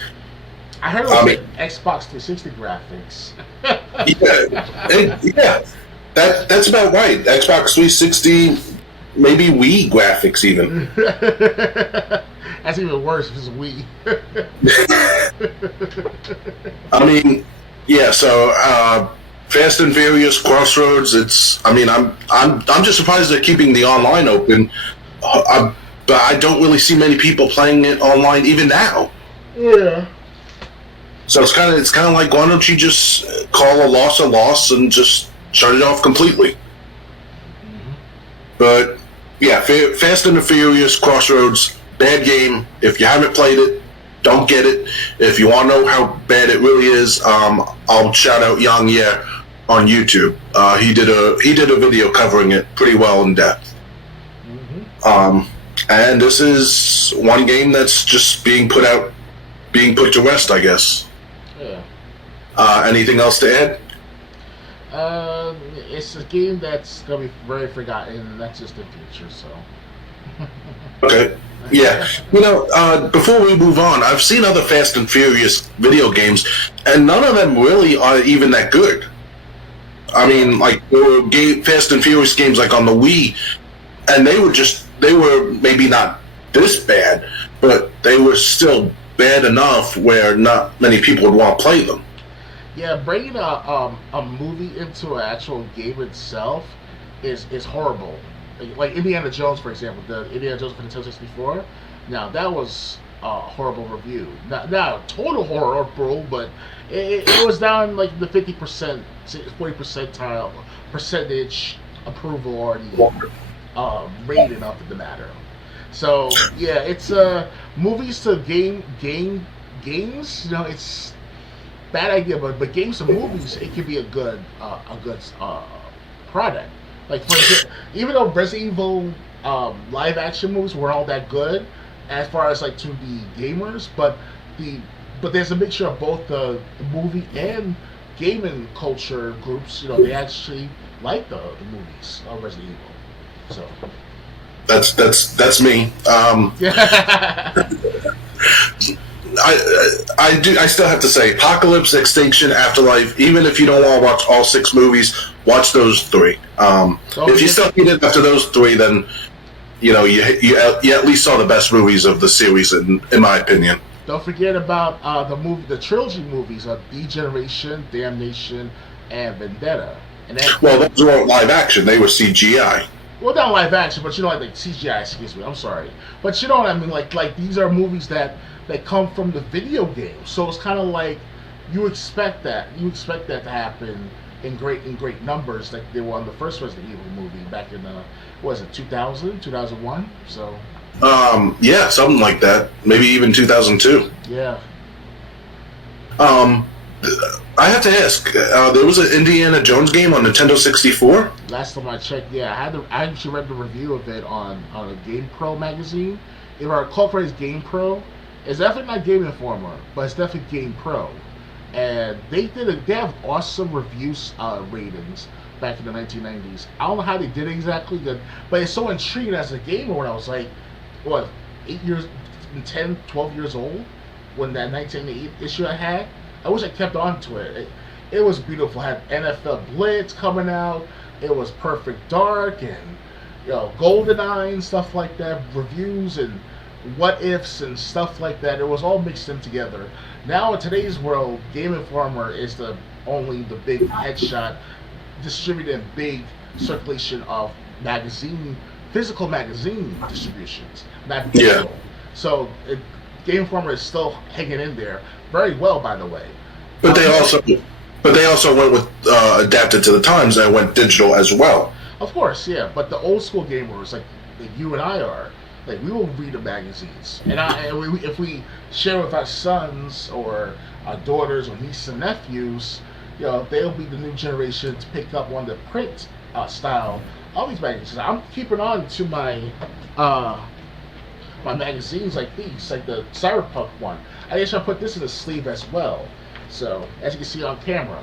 I heard it was Xbox 360 graphics. Yeah, that's about right. Xbox 360, maybe Wii graphics even. That's even worse if it's Wii. I mean, yeah. So, Fast and Furious, Crossroads. I'm just surprised they're keeping the online open. But I don't really see many people playing it online even now. Yeah. So it's kind of like, why don't you just call a loss and just shut it off completely? Mm-hmm. But yeah, Fast and the Furious, Crossroads, bad game. If you haven't played it, don't get it. If you want to know how bad it really is, I'll shout out Yang Ye on YouTube. He did a video covering it pretty well in depth. Mm-hmm. And this is one game that's just being put to rest, I guess. Yeah. Anything else to add? It's a game that's gonna be very forgotten in the distant future. So. Okay. Yeah. Before we move on, I've seen other Fast and Furious video games, and none of them really are even that good. I mean, like, there were Fast and Furious games like on the Wii, and they were maybe not this bad, but they were still bad enough where not many people would want to play them. Yeah, bringing a movie into an actual game itself is horrible. Like Indiana Jones, for example, the Indiana Jones for the Nintendo 64. Now that was a horrible review. Not total horrible, but it was down like the 50%, 40% percentage approval already rating up in the matter. So yeah, it's movies to games. It's bad idea, but games to movies, it can be a good product. Like for example, even though Resident Evil live action movies weren't all that good as far as like to the gamers, but there's a mixture of both the movie and gaming culture groups. They actually like the movies of Resident Evil. So that's me. I still have to say, Apocalypse, Extinction, Afterlife. Even if you don't want to watch all 6 movies, watch those 3. If you still need it after those 3, then you at least saw the best movies of the series, in my opinion. Don't forget about the trilogy movies of Degeneration, Damnation, and Vendetta. Those weren't live action; they were CGI. Well, not live action, but like CGI. Excuse me, I'm sorry, but you know what I mean. Like these are movies that come from the video game, so it's kind of like you expect that to happen in great numbers, like they were on the first Resident Evil movie back in 2000, 2001. So yeah, something like that, maybe even 2002. Yeah. I have to ask, there was an Indiana Jones game on Nintendo 64? Last time I checked, yeah, I actually read the review of it on a Game Pro magazine. If I recall correctly, it's Game Pro. It's definitely not Game Informer, but it's definitely Game Pro. And they have awesome reviews ratings back in the 1990s. I don't know how they did it exactly, but it's so intriguing as a gamer when I was like, 10, 12 years old, when that 1980 issue I had. I wish I kept on to it. It was beautiful. It had NFL Blitz coming out. It was Perfect Dark and GoldenEye and stuff like that. Reviews and what ifs and stuff like that. It was all mixed in together. Now in today's world, Game Informer is only the big headshot, distributed in big circulation of physical magazine distributions, not digital. Yeah. So Game Informer is still hanging in there very well, by the way. But they also went with adapted to the times and went digital as well. Of course, yeah. But the old school gamers, like you and I are, like we will read the magazines, and if we share with our sons or our daughters or nieces and nephews, they'll be the new generation to pick up on the print style of these magazines. I'm keeping on to my my magazines like these, like the Cyberpunk one. I guess I'll put this in the sleeve as well. So, as you can see on camera,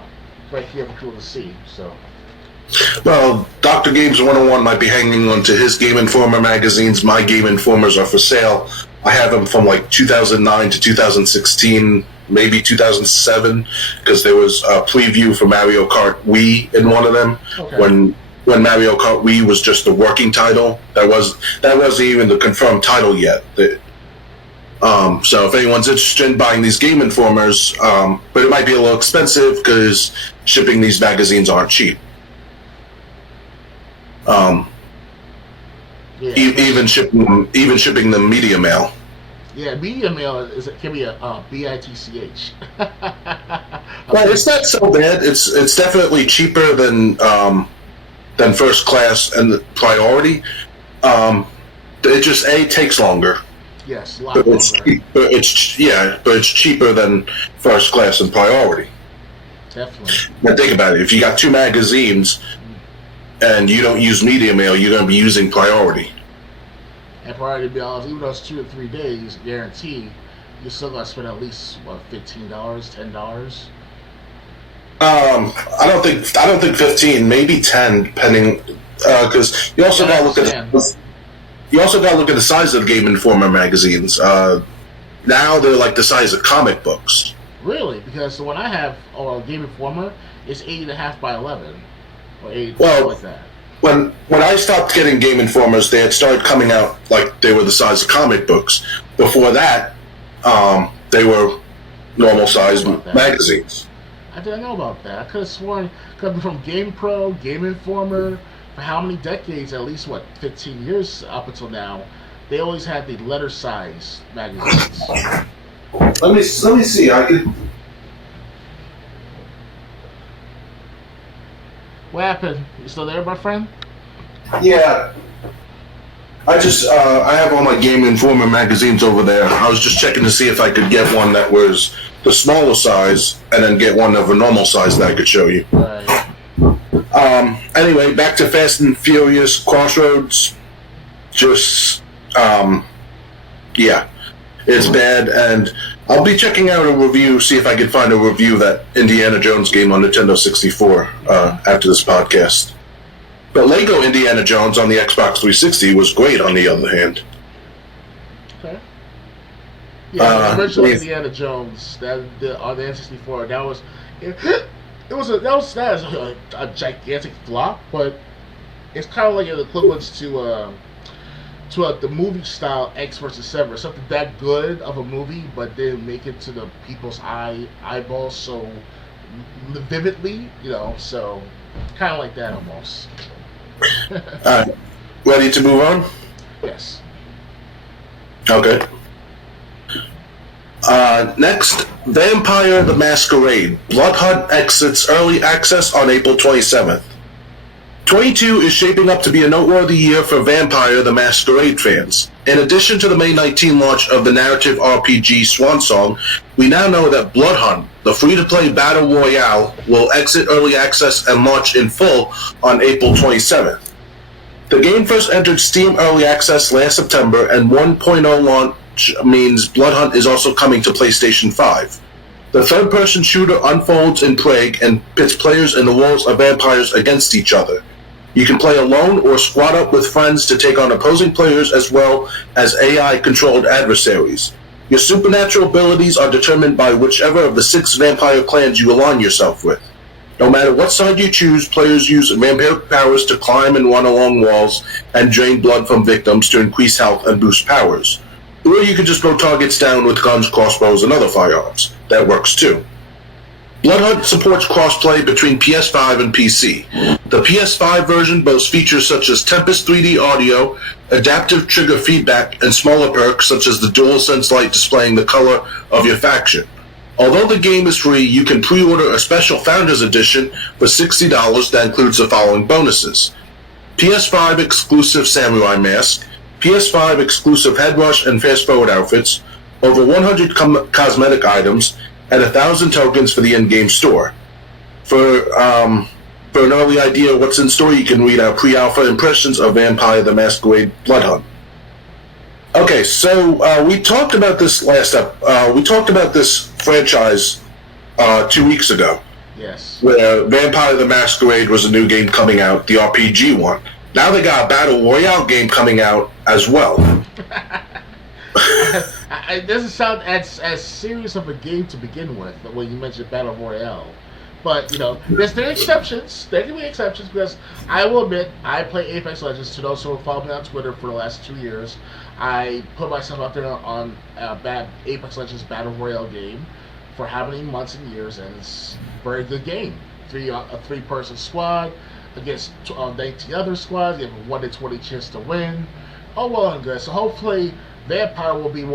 right here for people to see. So. Well, Dr. Games 101 might be hanging on to his Game Informer magazines. My Game Informers are for sale. I have them from like 2009 to 2016, maybe 2007, because there was a preview for Mario Kart Wii in one of them. Okay. When Mario Kart Wii was just the working title, that wasn't even the confirmed title yet. So if anyone's interested in buying these Game Informers, but it might be a little expensive because shipping these magazines aren't cheap. Even shipping them media mail. Yeah, media mail can be a bitch. Well, it's not so bad. It's definitely cheaper than first class and priority. It just takes longer. Yes, a lot longer. But it's cheaper than first class and priority. Definitely. Now think about it. If you got two magazines and you don't use media mail, you're going to be using priority. And priority bills, even though it's 2 to 3 days, guaranteed, you're still going to spend at least $15, $10. I don't think 15, maybe 10, depending. Because you also got to look at the size of the Game Informer magazines. Now they're like the size of comic books. Really? Because the one I have, Game Informer, is 8.5 by 11, or 8, well, like that. When I stopped getting Game Informers, they had started coming out like they were the size of comic books. Before that, they were normal sized magazines. I didn't know about that. I could have sworn, coming from Game Pro, Game Informer, for how many decades? At least 15 years up until now, they always had the letter size magazines. Let me see. I could. What happened? You still there, my friend? Yeah. I have all my Game Informer magazines over there. I was just checking to see if I could get one that was the smaller size, and then get one of a normal size that I could show you. Right. Anyway, back to Fast and Furious Crossroads. Just, yeah, it's bad, and I'll be checking out a review, see if I can find a review of that Indiana Jones game on Nintendo 64 after this podcast. But Lego Indiana Jones on the Xbox 360 was great, on the other hand. Okay. Yeah, the original Indiana Jones on the N64, that was a gigantic flop, but it's kind of like an equivalent to the movie style X versus Severus, something that good of a movie, but didn't make it to the people's eyeballs so vividly, so kind of like that almost. Ready to move on? Yes. Okay. Next, Vampire the Masquerade. Blood Hunt exits early access on April 27th. 22 is shaping up to be a noteworthy year for Vampire the Masquerade fans. In addition to the May 19 launch of the narrative RPG Swansong, we now know that Blood Hunt, the free-to-play battle royale, will exit early access and launch in full on April 27th. The game first entered Steam Early Access last September, and 1.0 launch means Blood Hunt is also coming to PlayStation 5. The third-person shooter unfolds in Prague and pits players in the roles of vampires against each other. You can play alone or squad up with friends to take on opposing players as well as AI-controlled adversaries. Your supernatural abilities are determined by whichever of the 6 vampire clans you align yourself with. No matter what side you choose, players use vampire powers to climb and run along walls and drain blood from victims to increase health and boost powers. Or you can just blow targets down with guns, crossbows, and other firearms. That works too. Blood Hunt supports crossplay between PS5 and PC. The PS5 version boasts features such as Tempest 3D audio, adaptive trigger feedback, and smaller perks such as the DualSense light displaying the color of your faction. Although the game is free, you can pre-order a special Founders Edition for $60 that includes the following bonuses: PS5 exclusive Samurai Mask, PS5 exclusive headrush and fast-forward outfits, over 100 cosmetic items, and 1,000 tokens for the in-game store. For an early idea of what's in store, you can read our pre-alpha impressions of Vampire the Masquerade Blood Hunt. Okay, so we talked about this we talked about this franchise 2 weeks ago. Yes. Where Vampire the Masquerade was a new game coming out, the RPG one. Now they got a Battle Royale game coming out as well. It doesn't sound as serious of a game to begin with when you mentioned Battle Royale. But there are exceptions. There can be exceptions because I will admit I play Apex Legends. To those who have followed me on Twitter for the last 2 years, I put myself out there on a bad Apex Legends Battle Royale game for how many months and years, and it's a very good game. A 3-person squad against 19 other squads. You have a 1 in 20 chance to win. Oh, well and good. So hopefully Vampire will be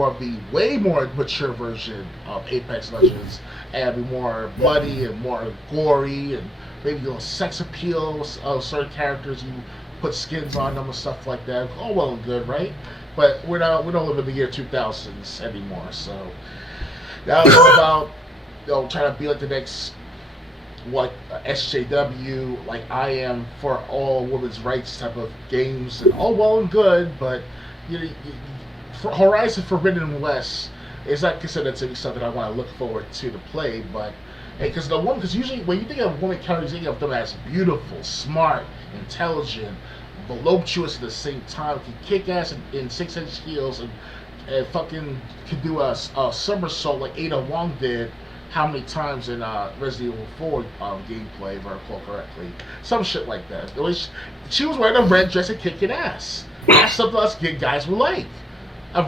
way more mature version of Apex Legends and be more bloody and more gory and maybe sex appeal of certain characters. You put skins on them and stuff like that. Oh, well and good, right? But we don't live in the year 2000s anymore. So now it's all about trying to be like the next SJW, like I am for all women's rights type of games, and all well and good, but for Horizon Forbidden West is not considered to be something I want to look forward to play, but because usually when you think of women characters, you think of them as beautiful, smart, intelligent, voluptuous at the same time, can kick ass in 6-inch heels and fucking can do a somersault like Ada Wong did. How many times in Resident Evil 4 gameplay, if I recall correctly. Some shit like that. She was wearing a red dress and kicking ass. That's something else guys will like. A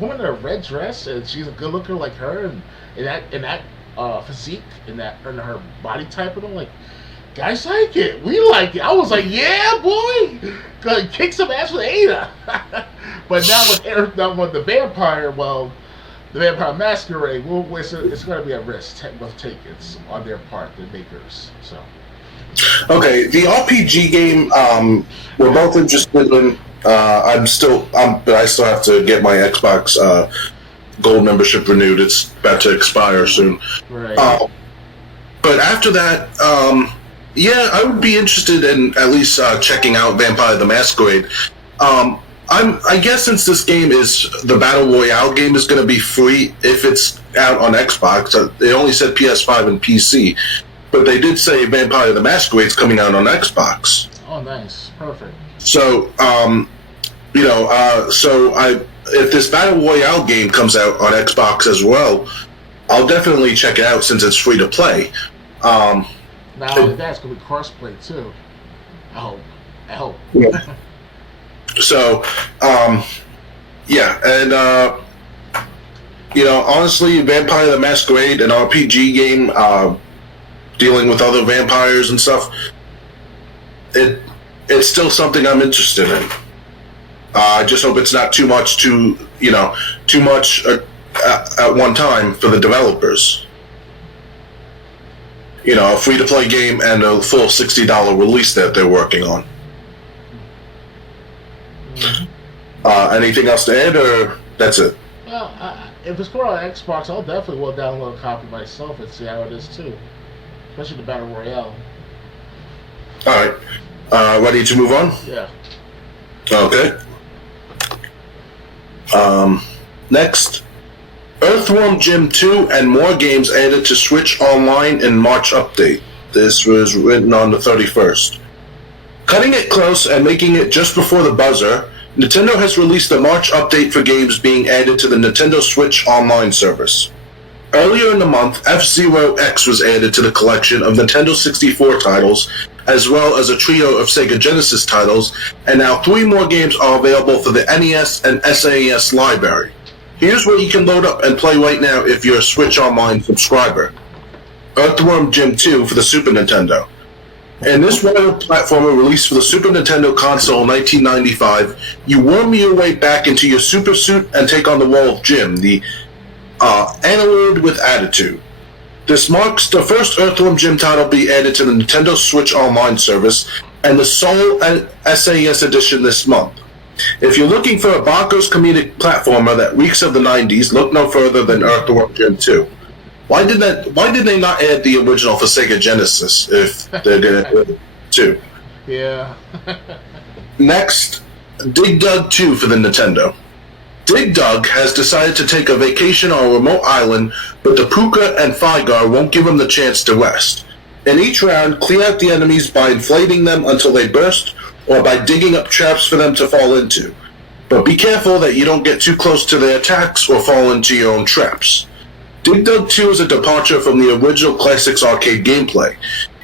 woman in a red dress, and she's a good looker like her, and in that physique, in her body type, and I'm like, guys like it. We like it. I was like, yeah, boy, kick some ass with Ada. But now with the Vampire, the Vampire Masquerade, it's going to be a risk with takers on their part, the makers. So. Okay, the RPG game we're both interested in. But I still have to get my Xbox Gold membership renewed. It's about to expire soon. Right. But after that, I would be interested in at least checking out Vampire the Masquerade. I guess since this game is the Battle Royale game is going to be free if it's out on Xbox. They only said PS5 and PC, but they did say Vampire the Masquerade's coming out on Xbox. Oh, nice, perfect. So, if this Battle Royale game comes out on Xbox as well, I'll definitely check it out since it's free to play. Now that's going to be crossplay too. I hope. Yeah. So, honestly, Vampire the Masquerade, an RPG game, dealing with other vampires and stuff, it's still something I'm interested in. I just hope it's not too much at one time for the developers. A free-to-play game and a full $60 release that they're working on. Anything else to add, or that's it? Well, if it's for on Xbox, I'll definitely will download a copy myself and see how it is too, especially the Battle Royale. All right, ready to move on? Yeah. Okay. Next, Earthworm Jim 2 and more games added to Switch Online in March update. This was written on the 31st. Cutting it close and making it just before the buzzer, Nintendo has released a March update for games being added to the Nintendo Switch Online service. Earlier in the month, F-Zero X was added to the collection of Nintendo 64 titles, as well as a trio of Sega Genesis titles, and now 3 more games are available for the NES and SNES library. Here's what you can load up and play right now if you're a Switch Online subscriber. Earthworm Jim 2 for the Super Nintendo. In this Water platformer released for the Super Nintendo console in 1995, you worm your way back into your super suit and take on the role of Jim, the Analord with attitude. This marks the first Earthworm Jim title be added to the Nintendo Switch Online service, and the sole SNES edition this month. If you're looking for a bonkers comedic platformer that reeks of the 90s, look no further than Earthworm Jim 2. Why did they not add the original for Sega Genesis if they did it too? Yeah. Next, Dig Dug 2 for the Nintendo. Dig Dug has decided to take a vacation on a remote island, but the Puka and Fygar won't give him the chance to rest. In each round, clear out the enemies by inflating them until they burst, or by digging up traps for them to fall into. But be careful that you don't get too close to their attacks or fall into your own traps. Dig Dug 2 is a departure from the original Classics arcade gameplay.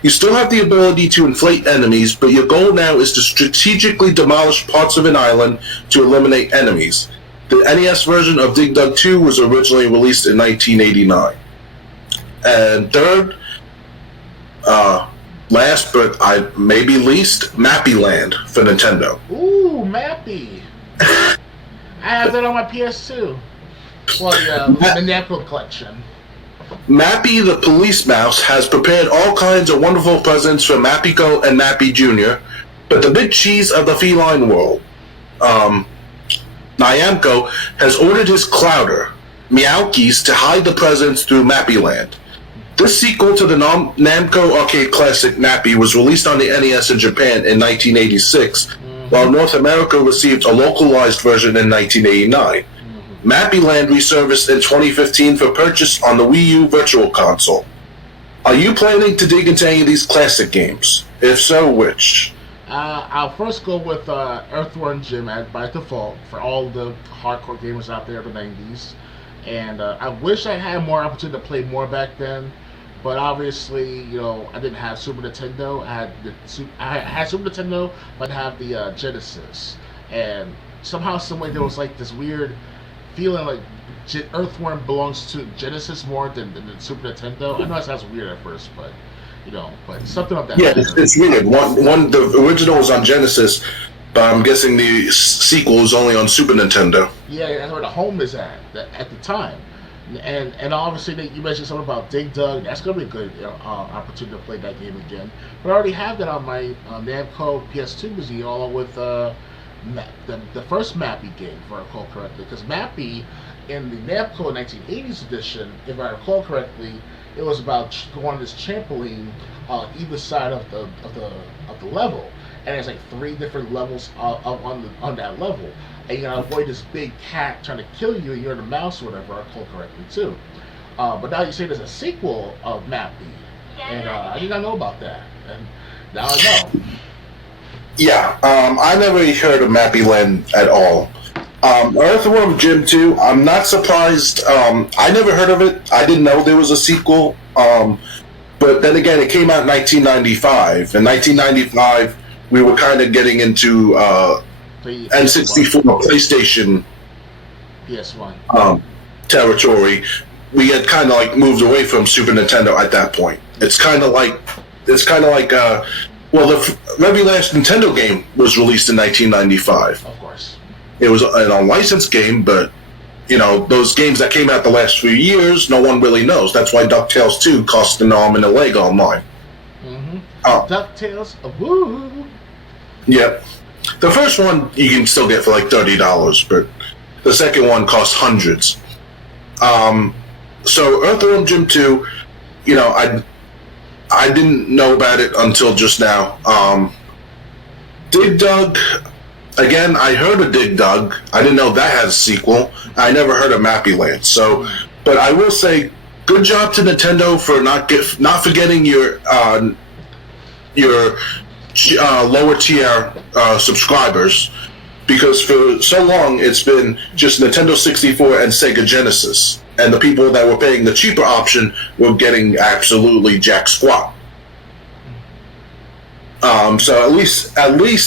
You still have the ability to inflate enemies, but your goal now is to strategically demolish parts of an island to eliminate enemies. The NES version of Dig Dug 2 was originally released in 1989. And third, last but maybe least, Mappy Land for Nintendo. Ooh, Mappy. I have that on my PS2. Well, the Namco collection. Mappy the Police Mouse has prepared all kinds of wonderful presents for Mappy-Go and Mappy Jr., but the big cheese of the feline world, Nyamco, has ordered his clouder, Meowkies, to hide the presents through Mappy Land. This sequel to the Namco arcade classic Mappy was released on the NES in Japan in 1986, while North America received a localized version in 1989. Mappy Land resurfaced in 2015 for purchase on the Wii U Virtual Console. Are you planning to dig into any of these classic games? If so, which? I'll first go with Earthworm Jim by default for all the hardcore gamers out there of the 90s. And I wish I had more opportunity to play more back then. But obviously, I didn't have Super Nintendo. I had Super Nintendo, but I have the Genesis. And somehow, someway, there was like this weird feeling like Earthworm belongs to Genesis more than Super Nintendo. I know it sounds weird at first, but but something of that. Yeah, it's weird. The original was on Genesis, but I'm guessing the sequel is only on Super Nintendo. Yeah, that's where the home is at the time. And obviously, you mentioned something about Dig Dug. That's going to be a good opportunity to play that game again. But I already have that on my Namco PS2 machine, along with the first Mappy game, if I recall correctly. Because Mappy, in the Namco 1980s edition, if I recall correctly, it was about going on this trampoline on either side of the level. And there's like 3 different levels on that level. And you gotta avoid this big cat trying to kill you, and you're the mouse or whatever, I recall correctly too. But now you say there's a sequel of Mappy, and I did not know about that, and now I know. Yeah, I never heard of Mappy Land at all. Earthworm Jim 2, I'm not surprised. I never heard of it. I didn't know there was a sequel. But then again, it came out in 1995. In 1995, we were kind of getting into N64 PlayStation PS1 territory. We had kind of like moved away from Super Nintendo at that point. It's kind of like well, the very last Nintendo game was released in 1995. Of course, it was an unlicensed game, but those games that came out the last few years, no one really knows. That's why DuckTales 2 cost an arm and a leg online. DuckTales, woo! Yep. The first one you can still get for like $30, but the second one costs hundreds. So Earthworm Jim 2, I didn't know about it until just now. Dig Dug, again, I heard of Dig Dug. I didn't know that had a sequel. I never heard of Mappy Land. So, but I will say, good job to Nintendo for not forgetting your lower tier subscribers, because for so long it's been just Nintendo 64 and Sega Genesis, and the people that were paying the cheaper option were getting absolutely jack squat. So at least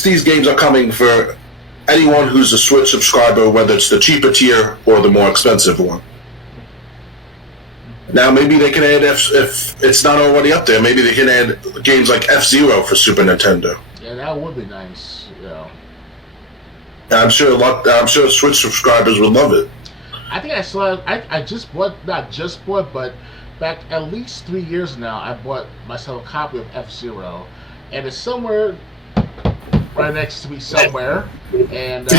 these games are coming for anyone who's a Switch subscriber, whether it's the cheaper tier or the more expensive one. Now maybe they can add, if it's not already up there, maybe they can add games like F-Zero for Super Nintendo. Yeah, that would be nice. I'm sure Switch subscribers would love it. I think I just bought, not just bought, but back at least 3 years now, I bought myself a copy of F-Zero, and it's somewhere right next to me somewhere, and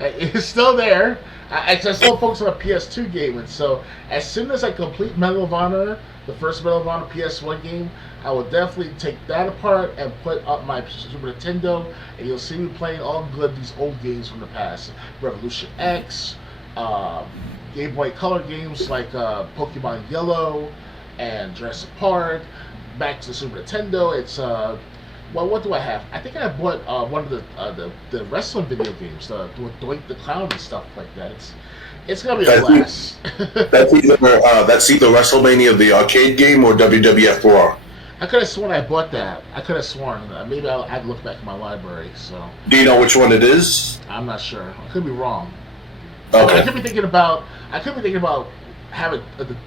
it's still there. I still focus on a PS2 game, and so as soon as I complete Medal of Honor, the first Medal of Honor PS1 game, I will definitely take that apart and put up my Super Nintendo, and you'll see me playing all good these old games from the past. Revolution X, Game Boy Color games like Pokemon Yellow and Jurassic Park. Back to the Super Nintendo, it's Well, what do I have? I think I bought one of the wrestling video games, with Doink the Clown and stuff like that. It's gonna be a blast. That's either WrestleMania the arcade game or WWF Raw. I could have sworn I bought that. I could have sworn. Maybe I'd look back in my library. So. Do you know which one it is? I'm not sure. I could be wrong. Okay. I could be thinking about having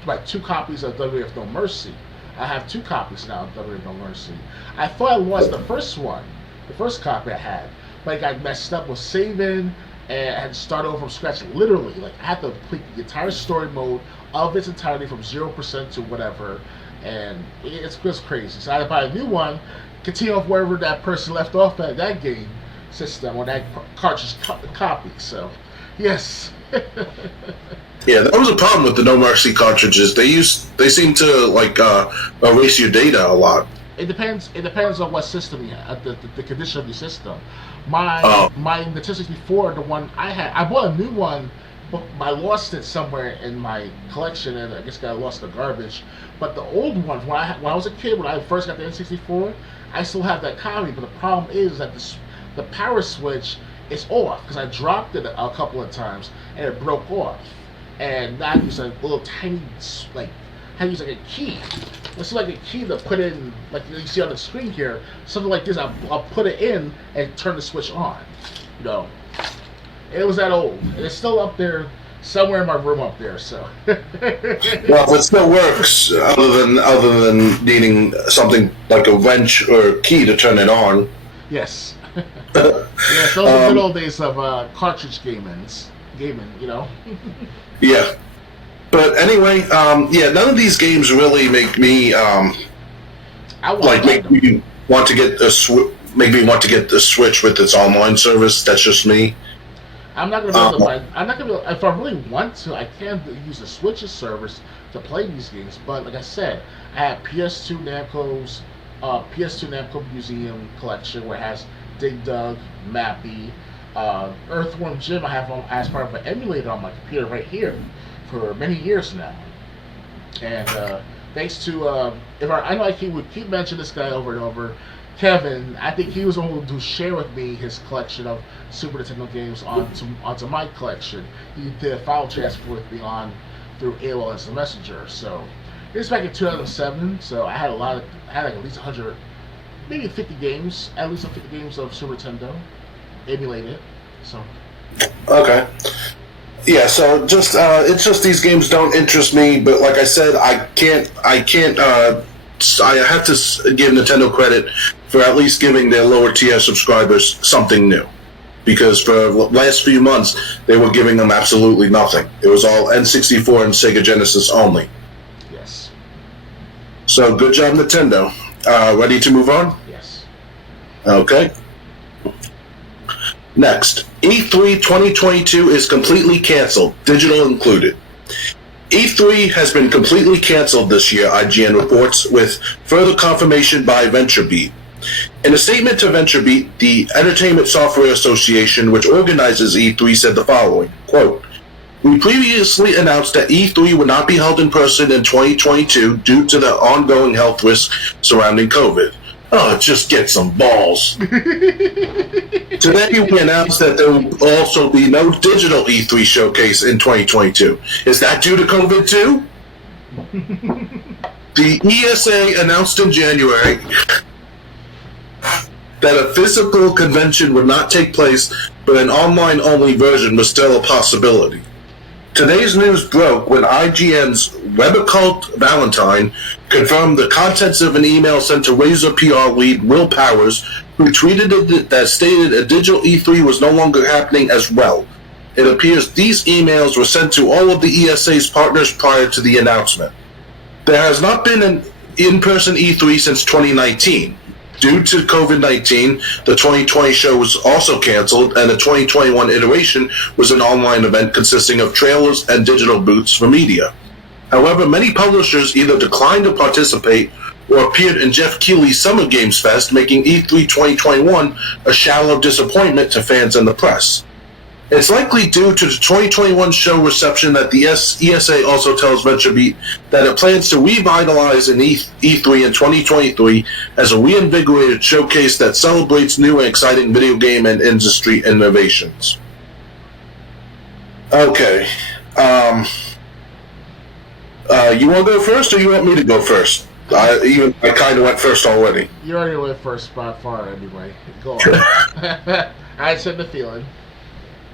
like 2 copies of WWF No Mercy. I have 2 copies now of WWF No Mercy. I thought I lost the first one, the first copy I had, but I got messed up with saving, and I had to start over from scratch. Literally, like I had to complete the entire story mode of its entirety from 0% to whatever, and it's just crazy. So I had to buy a new one, continue off wherever that person left off at that game system or that cartridge copy. So, yes. Yeah, that was a problem with the No Mercy cartridges. They seem to like erase your data a lot. It depends on what system you have, the condition of your system. My Nintendo 64, the one I had, I bought a new one, but I lost it somewhere in my collection, and I guess got lost in the garbage. But the old ones, when I was a kid, when I first got the N64, I still have that copy. But the problem is that the power switch is off because I dropped it a couple of times and it broke off. And now I use a little tiny, like, I use like a key. It's like a key to put in, like you see on the screen here. Something like this, I'll put it in and turn the switch on. You know, it was that old, and it's still up there somewhere in my room up there. So. Well, it still works, other than needing something like a wrench or a key to turn it on. Yes. Yes, those are good old days of cartridge gaming. You know. Yeah, but anyway, none of these games really make me make me want to get the Switch with its online service. That's just me. I'm not gonna be able to buy. I'm not gonna be able, if I really want to. I can use the Switch's service to play these games. But like I said, I have PS2 Namco Museum collection where it has Dig Dug, Mappy. Earthworm Jim I have as part of an emulator on my computer right here for many years now, and thanks to I know I keep mentioning this guy over and over, Kevin. I think he was able to share with me his collection of Super Nintendo games onto my collection. He did a file transfer with me through AOL Instant Messenger. So it was back in 2007. So I had like at least 100, maybe 50 games, at least 50 games of Super Nintendo. Emulated, so. Okay. Yeah, so just it's just these games don't interest me, but like I said, I have to give Nintendo credit for at least giving their lower tier subscribers something new, because for the last few months they were giving them absolutely nothing. It was all N64 and Sega Genesis only. Yes. So good job, Nintendo. Ready to move on? Yes. Okay. Next, E3 2022 is completely canceled, digital included. E3 has been completely canceled this year, IGN reports, with further confirmation by VentureBeat. In a statement to VentureBeat, the Entertainment Software Association, which organizes E3, said the following, quote, "We previously announced that E3 would not be held in person in 2022 due to the ongoing health risks surrounding COVID." Oh, just get some balls. Today we announced that there will also be no digital E3 showcase in 2022. Is that due to COVID too? The ESA announced in January that a physical convention would not take place, but an online-only version was still a possibility. Today's news broke when IGN's Web Occult Valentine confirmed the contents of an email sent to Razer PR lead Will Powers, who tweeted that stated a digital E3 was no longer happening as well. It appears these emails were sent to all of the ESA's partners prior to the announcement. There has not been an in-person E3 since 2019. Due to COVID-19, the 2020 show was also canceled, and the 2021 iteration was an online event consisting of trailers and digital booths for media. However, many publishers either declined to participate or appeared in Jeff Keighley's Summer Games Fest, making E3 2021 a shallow disappointment to fans and the press. It's likely due to the 2021 show reception that the ESA also tells VentureBeat that it plans to revitalize an E3 in 2023 as a reinvigorated showcase that celebrates new and exciting video game and industry innovations. Okay. You want to go first, or you want me to go first? I kind of went first already. You already went first by far anyway. Go on. I said the feeling.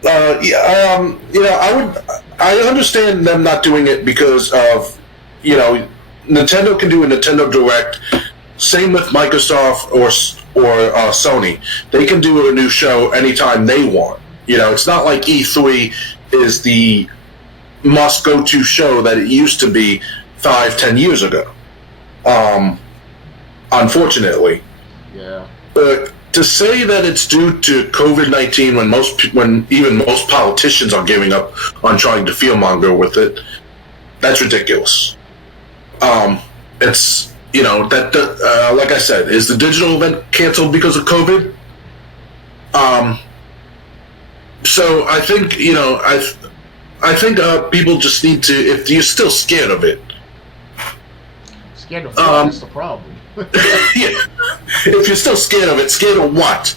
I understand them not doing it because of, Nintendo can do a Nintendo Direct. Same with Microsoft or Sony. They can do a new show anytime they want. It's not like E3 is the must go to show that it used to be 5-10 years ago. Unfortunately. Yeah. But to say that it's due to COVID-19 when even most politicians are giving up on trying to fearmonger with it, that's ridiculous. It's like I said, is the digital event canceled because of COVID? So I think I think people just need to, if you're still scared of it. Scared of what? That's the problem. Yeah. If you're still scared of it, scared of what?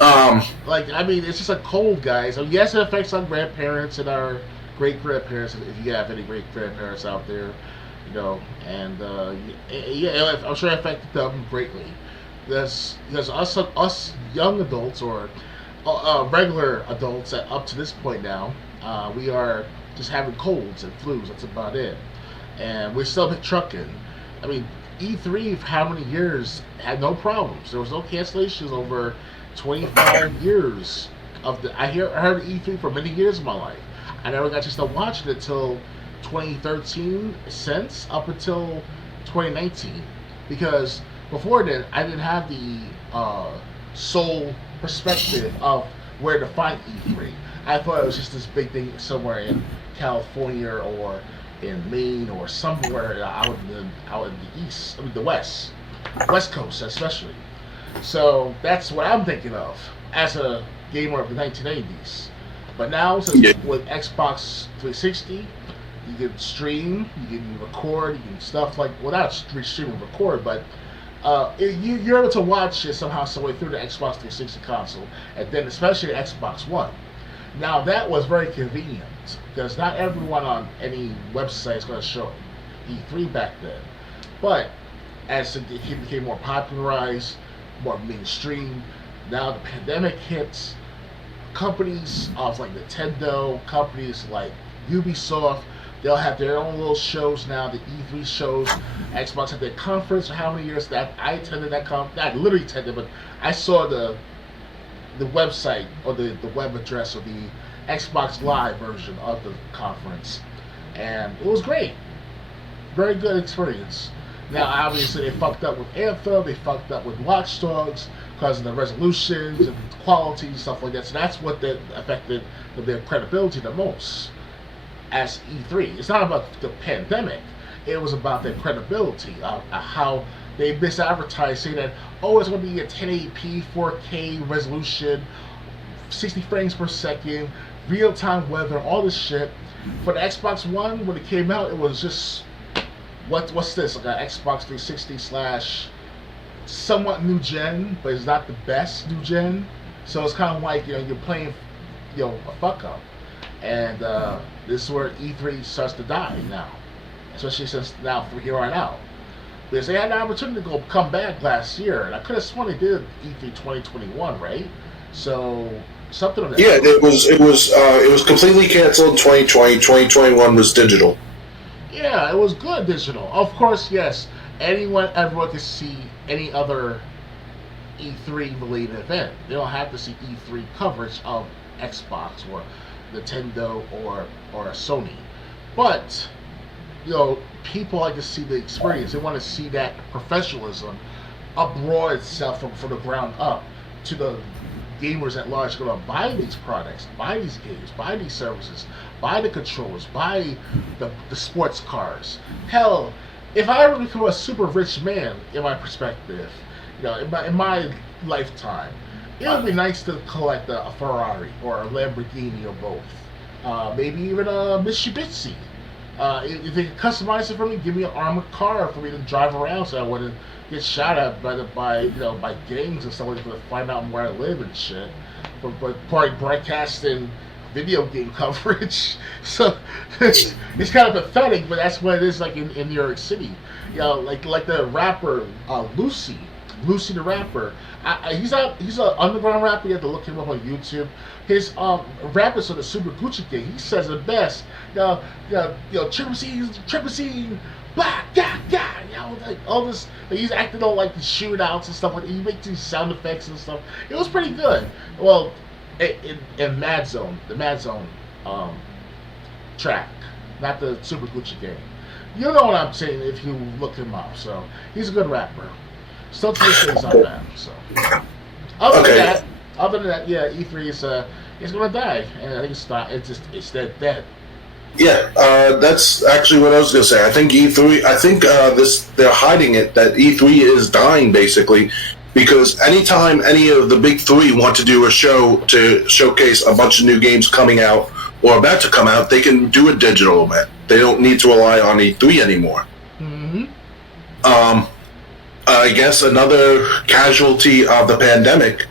It's just a cold, guys. Yes, it affects our grandparents and our great-grandparents, if you have any great-grandparents out there, and I'm sure it affected them greatly. Because us young adults or regular adults up to this point now, we are just having colds and flus. That's about it, and we're still trucking. I mean, E3 for how many years had no problems. There was no cancellations over 25 years I heard E3 for many years of my life. I never got to watch it until 2013, since up until 2019, because before then I didn't have the sole perspective of where to find E3. I thought it was just this big thing somewhere in California or in Maine or somewhere out in the east, the west coast especially. So that's what I'm thinking of as a gamer of the 1980s. But now, with Xbox 360, you can stream, you can record, you can stuff like, well, not stream and record, but you're able to watch it somehow, some way through the Xbox 360 console, and then especially the Xbox One. Now that was very convenient because not everyone on any website is going to show E3 back then. But as it became more popularized, more mainstream, now the pandemic hits. Companies like Nintendo, companies like Ubisoft, they'll have their own little shows now, the E3 shows. Xbox had their conference for how many years that I attended that conference. I literally attended, but I saw the website or the web address of the Xbox Live version of the conference, and it was great. Very good experience. Now, obviously, they fucked up with Anthem, they fucked up with Watch Dogs because of the resolutions and quality and stuff like that. So that's what affected their credibility the most as E3. It's not about the pandemic. It was about their credibility, how they misadvertised, saying that, it's going to be a 1080p, 4K resolution, 60 frames per second, real-time weather, all this shit. For the Xbox One, when it came out, it was just, what's this? Like an Xbox 360 / somewhat new gen, but it's not the best new gen. So it's kind of like, you're playing, a fuck up. And this is where E3 starts to die now. Especially since now, from here on out. Because they had an opportunity to come back last year, and I could have sworn they did E3 2021, right? So something on that. Yeah, it was completely canceled. 2020, 2021 was digital. Yeah, it was good digital. Of course, yes. Everyone can see any other E3 related event. They don't have to see E3 coverage of Xbox or Nintendo or Sony. But people like to see the experience. They want to see that professionalism uproar itself from the ground up to the gamers at large going to buy these products, buy these games, buy these services, buy the controllers, buy the sports cars. Hell, if I ever become a super rich man, in my perspective, in my lifetime, it would be nice to collect a Ferrari or a Lamborghini or both. Maybe even a Mitsubishi. If they could customize it for me, give me an armored car for me to drive around, so I wouldn't get shot at by gangs and stuff like that to find out where I live and shit. But probably broadcasting video game coverage, so it's kind of pathetic. But that's what it is like in New York City. Like the rapper Lucy the rapper. He's an underground rapper. You have to look him up on YouTube. His rappers on the Super Gucci Gang. He says it best. Triple C, blah, like all this. He's acting on like the shootouts and stuff like that. He makes these sound effects and stuff. It was pretty good. Well, in Mad Zone, the Mad Zone track, not the Super Gucci Gang. You know what I'm saying if you look him up. So he's a good rapper. Still take things on that. So other than that, yeah, E3 is gonna die, and I think it's dead. Yeah, that's actually what I was gonna say. I think E3. I think they're hiding it that E3 is dying basically, because anytime any of the big three want to do a show to showcase a bunch of new games coming out or about to come out, they can do a digital event. They don't need to rely on E3 anymore. Mm-hmm. I guess another casualty of the pandemic,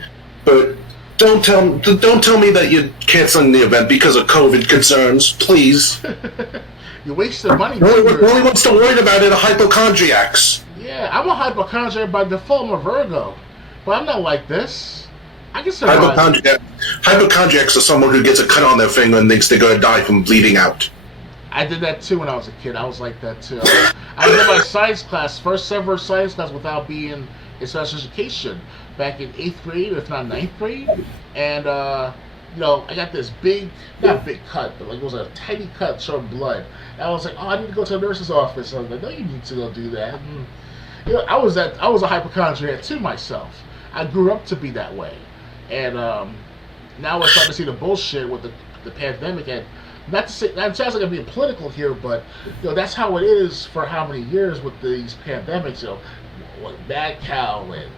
but don't tell me that you're canceling the event because of COVID concerns, please. You wasted money. The only ones to worry about it are hypochondriacs. Yeah, I'm a hypochondriac by default. I'm a Virgo, but I'm not like this. I can survive. Hypochondriacs are someone who gets a cut on their finger and thinks they're going to die from bleeding out. I did that too when I was a kid. I was like that too. I did my science class, first ever science class without being in special education, back in 8th grade, if not 9th grade. And, I got this not big cut, but like it was a tiny cut showing blood. And I was like, I need to go to the nurse's office. I was like, no, you need to go do that. And, I was a hypochondriac too myself. I grew up to be that way. And now we're starting to see the bullshit with the pandemic. And not to say, that sounds like I'm being political here, but that's how it is for how many years with these pandemics. Mad Cow and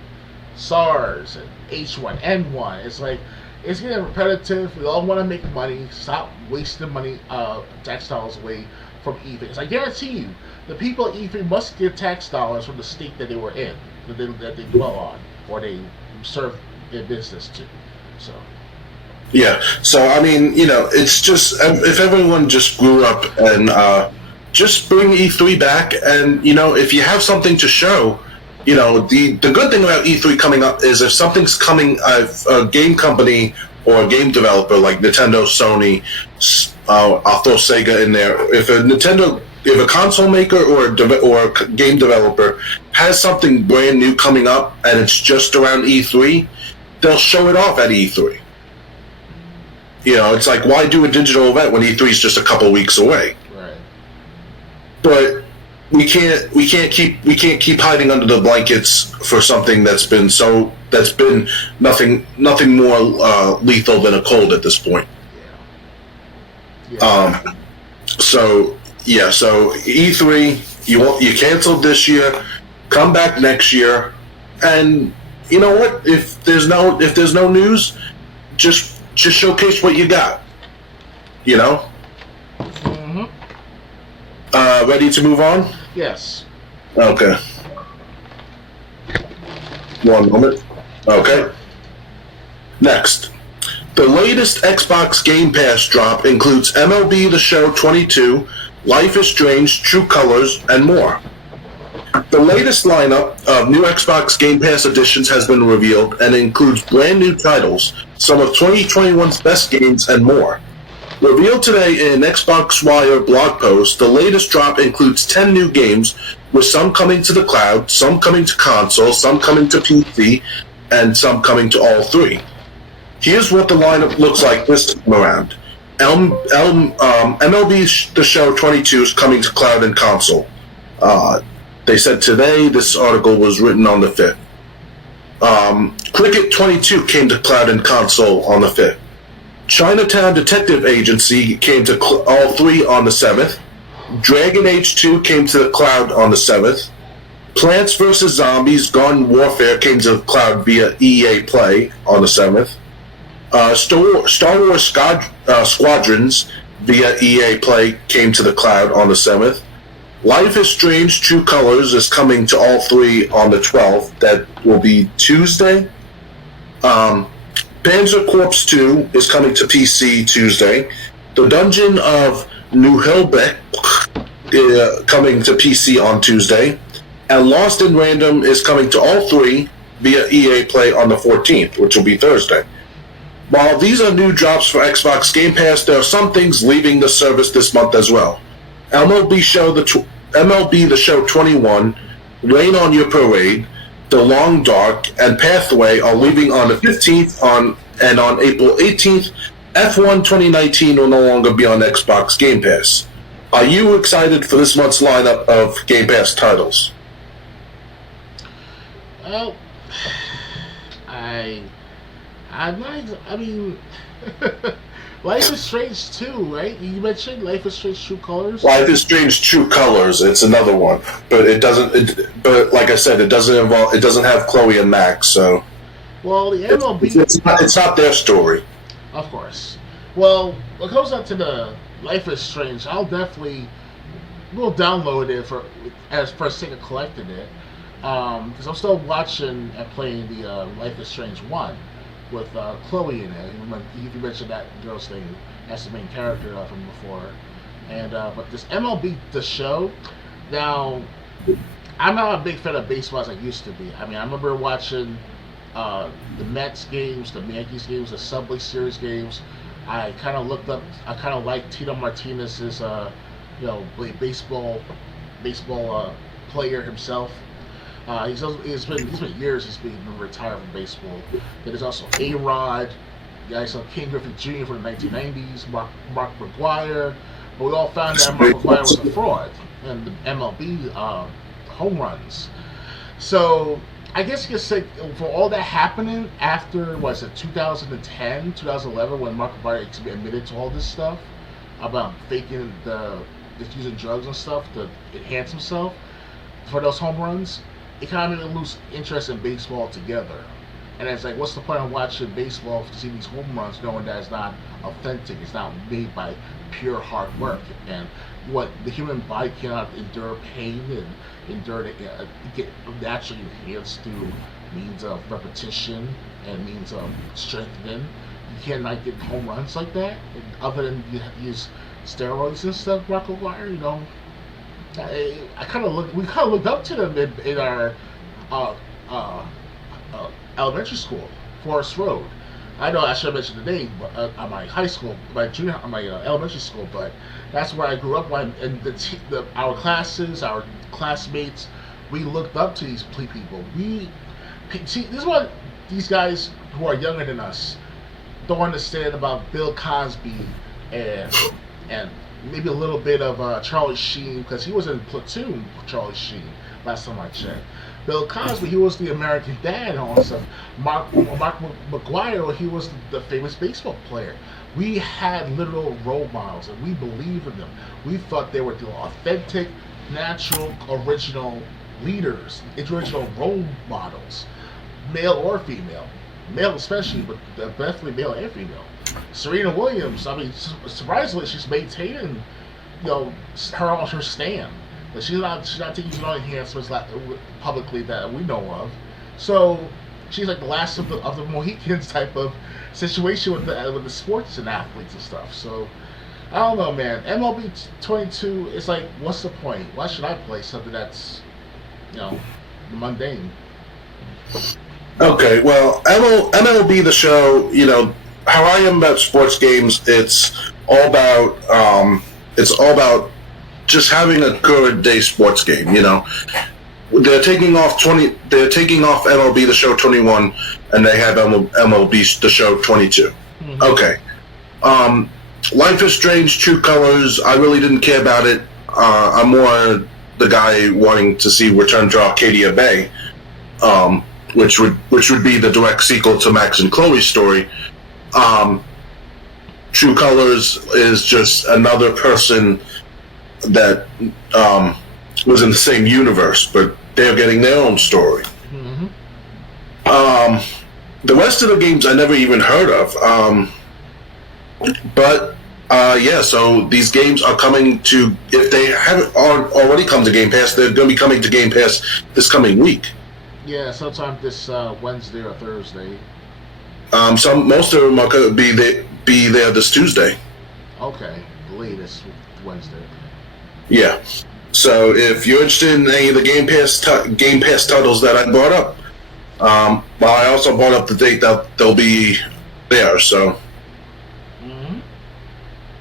SARS and H1N1. It's like it's getting repetitive. We all want to make money. Stop wasting money, tax dollars away from E3. Because I guarantee you, the people at E3 must get tax dollars from the state that they were in, that they dwell on, or they serve their business to. So. Yeah, so I mean, it's just if everyone just grew up and just bring E3 back, and if you have something to show, the good thing about E3 coming up is if something's coming, a game company or a game developer like Nintendo, Sony, I'll throw Sega in there. If a console maker or a game developer has something brand new coming up and it's just around E3, they'll show it off at E3. It's like, why do a digital event when E3 is just a couple weeks away? Right. But we can't keep hiding under the blankets for something that's been nothing more lethal than a cold at this point. Yeah. So E3 you canceled this year, come back next year, and you know what? If there's no news, just showcase what you got. Mm-hmm. Ready to move on? Yes. Okay. One moment. Okay. Next. The latest Xbox Game Pass drop includes MLB The Show 22, Life is Strange, True Colors, and more. The latest lineup of new Xbox Game Pass editions has been revealed and includes brand new titles, some of 2021's best games, and more. Revealed today in an Xbox Wire blog post, the latest drop includes 10 new games, with some coming to the cloud, some coming to console, some coming to PC, and some coming to all three. Here's what the lineup looks like this time around. MLB The Show 22 is coming to cloud and console. They said today, this article was written on the 5th. Cricket 22 came to cloud and console on the 5th. Chinatown Detective Agency came to all three on the 7th. Dragon Age 2 came to the cloud on the 7th. Plants vs. Zombies Garden Warfare came to the cloud via EA Play on the 7th. Star Wars Squadrons via EA Play came to the cloud on the 7th. Life is Strange True Colors is coming to all three on the 12th. That will be Tuesday. Panzer Corps 2 is coming to PC Tuesday. The Dungeon of New Hillbeck coming to PC on Tuesday. And Lost in Random is coming to all three via EA Play on the 14th, which will be Thursday. While these are new drops for Xbox Game Pass, there are some things leaving the service this month as well. MLB The Show 21, Rain on Your Parade, The Long Dark, and Pathway are leaving on the 15th, and on April 18th, F1 2019 will no longer be on Xbox Game Pass. Are you excited for this month's lineup of Game Pass titles? Well, I mean, Life is Strange 2, right? You mentioned Life is Strange True Colors? Life is Strange True Colors, it's another one. But but like I said, it doesn't have Chloe and Max, so. Well, the MLB. It's not their story. Of course. Well, what comes out to the Life is Strange, we'll download it for sake of collecting it. Because I'm still watching and playing the Life is Strange 1 with Chloe in it. You mentioned that girl's name as the main character from before. And but this MLB The Show, now, I'm not a big fan of baseball as I used to be. I mean, I remember watching the Mets games, the Yankees games, the Subway Series games. I kind of liked Tito Martinez's, baseball player himself. It's been years he's been retired from baseball. There's also A-Rod, guys like King Griffey Jr. from the 1990s, Mark McGwire. But we all found out Mark McGwire was a fraud in the MLB home runs. So I guess you could say for all that happening after 2010, 2011, when Mark McGwire admitted to all this stuff about faking just using drugs and stuff to enhance himself for those home runs. It kind of made me lose interest in baseball altogether. And it's like, what's the point of watching baseball to see these home runs knowing that it's not authentic, it's not made by pure hard work, and what the human body cannot endure pain and endure to get naturally enhanced through means of repetition and means of strengthening. You cannot get home runs like that, and other than you have to use steroids and stuff, Mark McGwire, we kind of looked up to them in our elementary school, Forest Road. I know I should have mentioned the name, but at my high school, my elementary school, but that's where I grew up. And our classes, our classmates, we looked up to these people. This is what these guys who are younger than us don't understand about Bill Cosby and maybe a little bit of Charlie Sheen, because he was in Platoon with Charlie Sheen last time I checked. Bill Cosby, he was the American Dad on stuff. Mark McGwire, he was the famous baseball player. We had literal role models, and we believed in them. We thought they were the authentic, natural, original leaders, original role models, male or female. Male especially, but definitely male and female. Serena Williams, I mean, surprisingly, she's maintaining, her stand. But she's not taking no enhancements publicly that we know of. So she's like the last of the Mohicans type of situation with the sports and athletes and stuff. So I don't know, man. MLB 22 is like, what's the point? Why should I play something that's, mundane? Okay, well, MLB The Show, how I am about sports games, it's all about just having a good day sports game. They're taking off MLB The Show 21, and they have MLB The Show 22. Mm-hmm. Okay. Life is Strange True Colors, I really didn't care about it. I'm more the guy wanting to see Return to Arcadia Bay, which would be the direct sequel to Max and Chloe's story. True Colors is just another person that was in the same universe, but they're getting their own story. Mm-hmm. The rest of the games I never even heard of. But yeah, so these games are coming to, if they haven't already come to Game Pass, they're going to be coming to Game Pass this coming week. Yeah, sometime this Wednesday or Thursday. Most of them are going to be there this Tuesday. Okay, the latest Wednesday. Yeah. So if you're interested in any of the Game Pass titles that I brought up, well, I also brought up the date that they'll be there. So,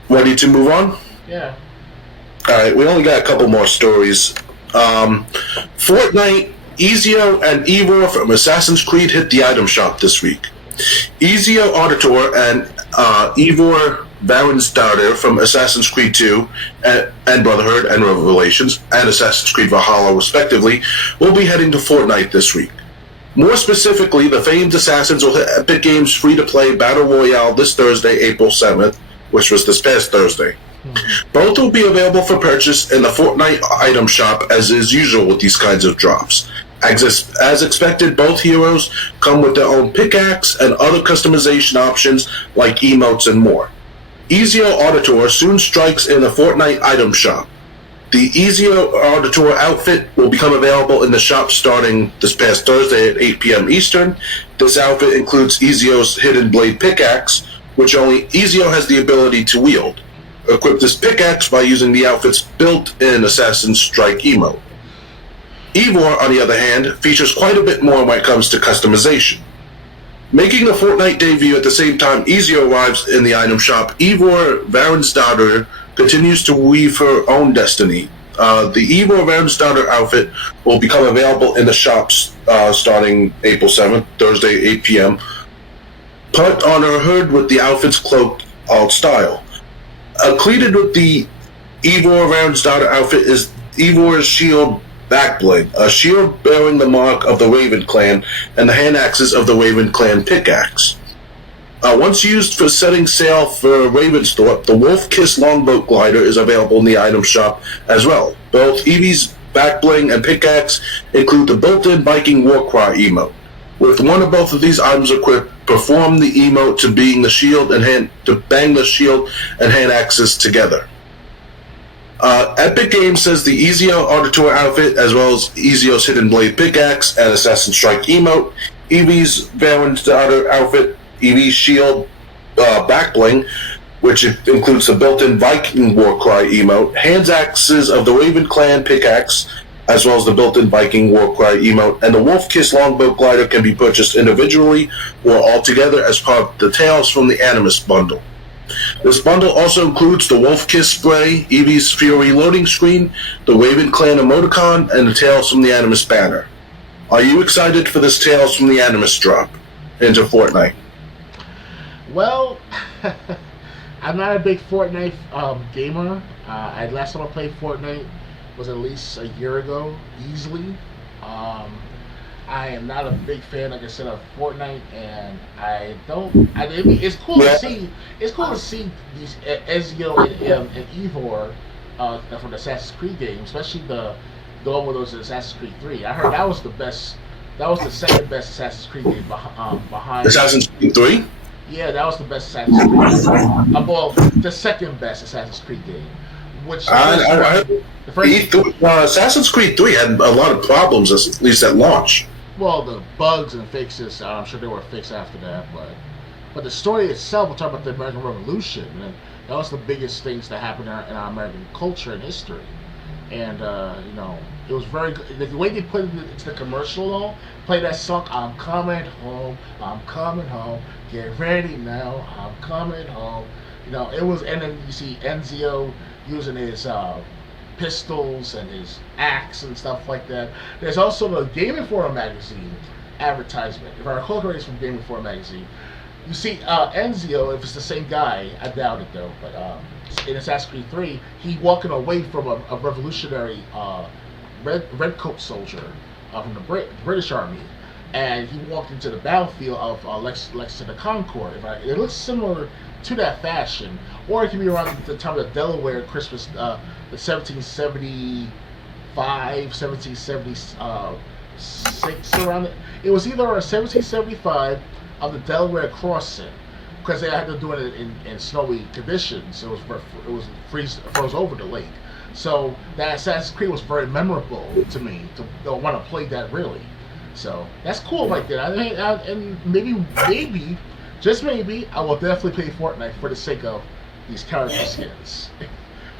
ready to move on? Yeah. All right, we only got a couple more stories. Fortnite, Ezio, and Eivor from Assassin's Creed hit the item shop this week. Ezio Auditor and Eivor Varensdottir from Assassin's Creed 2 and Brotherhood and Revelations and Assassin's Creed Valhalla, respectively, will be heading to Fortnite this week. More specifically, the famed assassins will hit Epic Games' free-to-play Battle Royale this Thursday, April 7th, which was this past Thursday. Both will be available for purchase in the Fortnite item shop, as is usual with these kinds of drops. As expected, both heroes come with their own pickaxe and other customization options like emotes and more. Ezio Auditor soon strikes in the Fortnite item shop. The Ezio Auditor outfit will become available in the shop starting this past Thursday at 8 p.m. Eastern. This outfit includes Ezio's Hidden Blade pickaxe, which only Ezio has the ability to wield. Equip this pickaxe by using the outfit's built-in Assassin's Strike emote. Eivor, on the other hand, features quite a bit more when it comes to customization. Making the Fortnite debut at the same time Ezio arrives in the item shop, Eivor Varensdottir continues to weave her own destiny. The Eivor Varensdottir outfit will become available in the shops starting April 7th, Thursday, 8 p.m. Put on her hood with the outfit's cloak alt style. Cleated with the Eivor Varensdottir outfit is Eivor's shield backbling, a shield bearing the mark of the Raven Clan and the hand axes of the Raven Clan pickaxe. Once used for setting sail for Ravensthorpe, the Wolf Kiss longboat glider is available in the item shop as well. Both Eevee's backbling and pickaxe include the built-in Viking Warcry emote. With one or both of these items equipped, perform the emote to bang the shield and hand axes together. Epic Games says the Ezio Auditor outfit, as well as Ezio's Hidden Blade pickaxe and Assassin's Strike emote, Eevee's Varensdottir outfit, Eevee's shield backbling, which includes the built-in Viking Warcry emote, hand axes of the Raven Clan pickaxe, as well as the built-in Viking Warcry emote, and the Wolf Kiss longboat glider can be purchased individually or all together as part of the Tales from the Animus bundle. This bundle also includes the Wolf Kiss spray, Eevee's Fury loading screen, the Raven Clan emoticon, and the Tales from the Animus banner. Are you excited for this Tales from the Animus drop into Fortnite? Well, I'm not a big Fortnite gamer. Last time I played Fortnite was at least a year ago, easily. I am not a big fan, like I said, of Fortnite, and it's cool to see. It's cool to see these Ezio and Eivor from the Assassin's Creed game, especially the one with those Assassin's Creed 3. I heard that was the best. That was the second best Assassin's Creed game behind. Assassin's Creed 3? Yeah, that was the best Assassin's Creed game. Well, the second best Assassin's Creed game. Which Assassin's Creed 3 had a lot of problems, at least at launch. Well, the bugs and fixes, I'm sure they were fixed after that, but the story itself, we're talking about the American Revolution, and that was the biggest things that happened in our American culture and history. And, it was very good. The way they put it into the commercial, play that song, I'm coming home, get ready now, I'm coming home. It was, and then you see Ezio using his pistols and his axe and stuff like that. There's also the Game Informer magazine advertisement. If I recall correctly, it's from Game Informer magazine. You see Ezio, if it's the same guy, I doubt it though, but in Assassin's Creed 3, he walking away from a revolutionary redcoat soldier from the British Army, and he walked into the battlefield of Lexington the Concord. It looks similar to that fashion, or it can be around the time of the Delaware Christmas, the 1773 1776 around it. It was either a 1775 of the Delaware crossing because they had to do it in snowy conditions. It was froze over the lake. So that Assassin's Creed was very memorable to me to want to play that really. So that's cool right there. And maybe, just maybe, I will definitely play Fortnite for the sake of these character skins.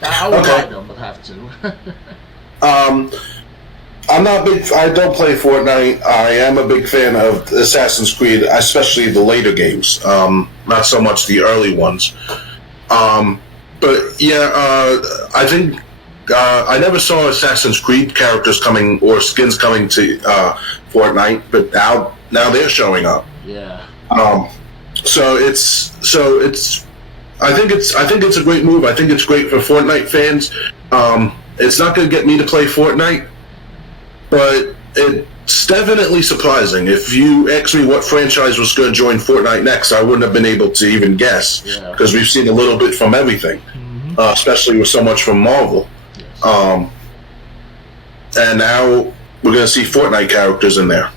I will buy them if I have to. I'm not big. I don't play Fortnite. I am a big fan of Assassin's Creed, especially the later games. Not so much the early ones. But yeah, I think I never saw Assassin's Creed characters coming or skins coming to Fortnite, but now they're showing up. Yeah. So it's. I think it's a great move. I think it's great for Fortnite fans. It's not going to get me to play Fortnite, but it's definitely surprising. If you asked me what franchise was going to join Fortnite next, I wouldn't have been able to even guess because we've seen a little bit from everything, especially with so much from Marvel. Yes. And now we're going to see Fortnite characters in there.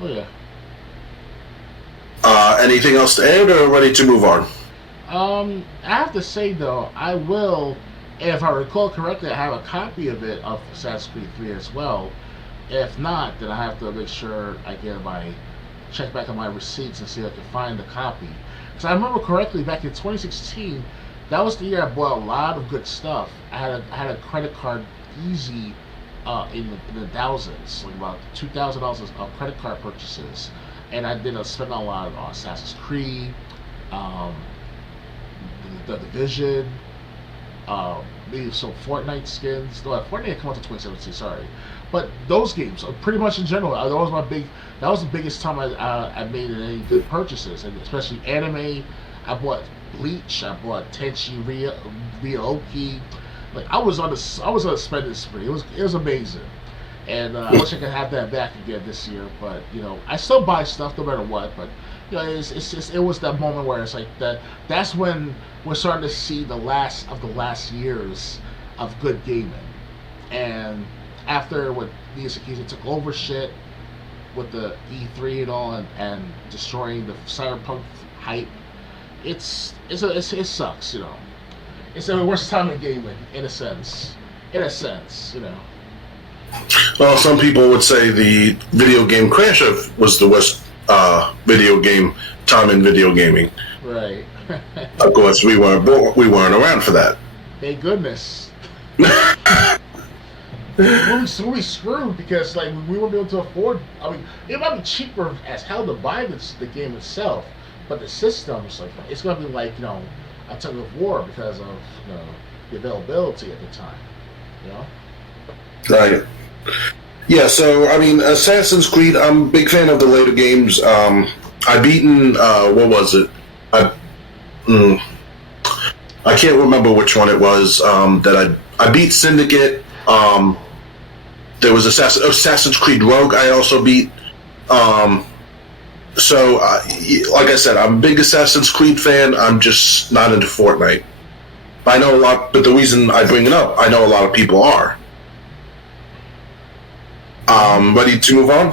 Oh yeah. Anything else to add, or ready to move on? I have to say though, I will, if I recall correctly, I have a copy of it of Assassin's Creed 3 as well. If not, then I have to make sure I check back on my receipts and see if I can find the copy. Because I remember correctly, back in 2016, that was the year I bought a lot of good stuff. I had a credit card easy in the thousands, like about $2,000 of credit card purchases, and I did spend a lot on Assassin's Creed. The Division, maybe some Fortnite skins. No, Fortnite had come out in 2017. Sorry, but those games, pretty much in general, that was the biggest time I made any good purchases, and especially anime. I bought Bleach. I bought Tenchi Ryoki. Like I was on a spending spree. It was amazing, and I wish I could have that back again this year. But I still buy stuff no matter what. But it was that moment where it's like that's when we're starting to see the last years of good gaming. And after what Miyazaki took over shit with the E3 and all and destroying the cyberpunk hype, it sucks, It's the worst time in gaming, in a sense. Well, some people would say the video game crash was the worst video game time in video gaming. Right. Of course, we weren't around for that. Thank goodness. we're screwed because we won't be able to afford. I mean, it might be cheaper as hell to buy the game itself, but the systems it's gonna be a tug of war because of the availability at the time. Right. Yeah, so, I mean, Assassin's Creed, I'm a big fan of the later games. I beaten, what was it? I can't remember which one it was that I beat Syndicate. There was Assassin's Creed Rogue I also beat. So, like I said, I'm a big Assassin's Creed fan. I'm just not into Fortnite. I know a lot, but the reason I bring it up, I know a lot of people are. Ready to move on?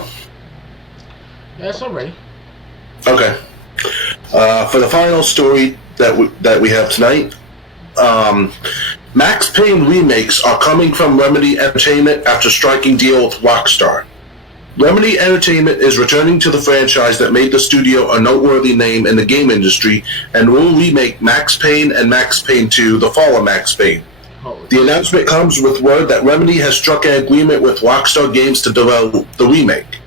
Yes, I'm ready. Okay. For the final story that we have tonight, Max Payne remakes are coming from Remedy Entertainment after striking deal with Rockstar. Remedy Entertainment is returning to the franchise that made the studio a noteworthy name in the game industry and will remake Max Payne and Max Payne 2: The Fall of Max Payne. The announcement comes with word that Remedy has struck an agreement with Rockstar Games to develop the remake.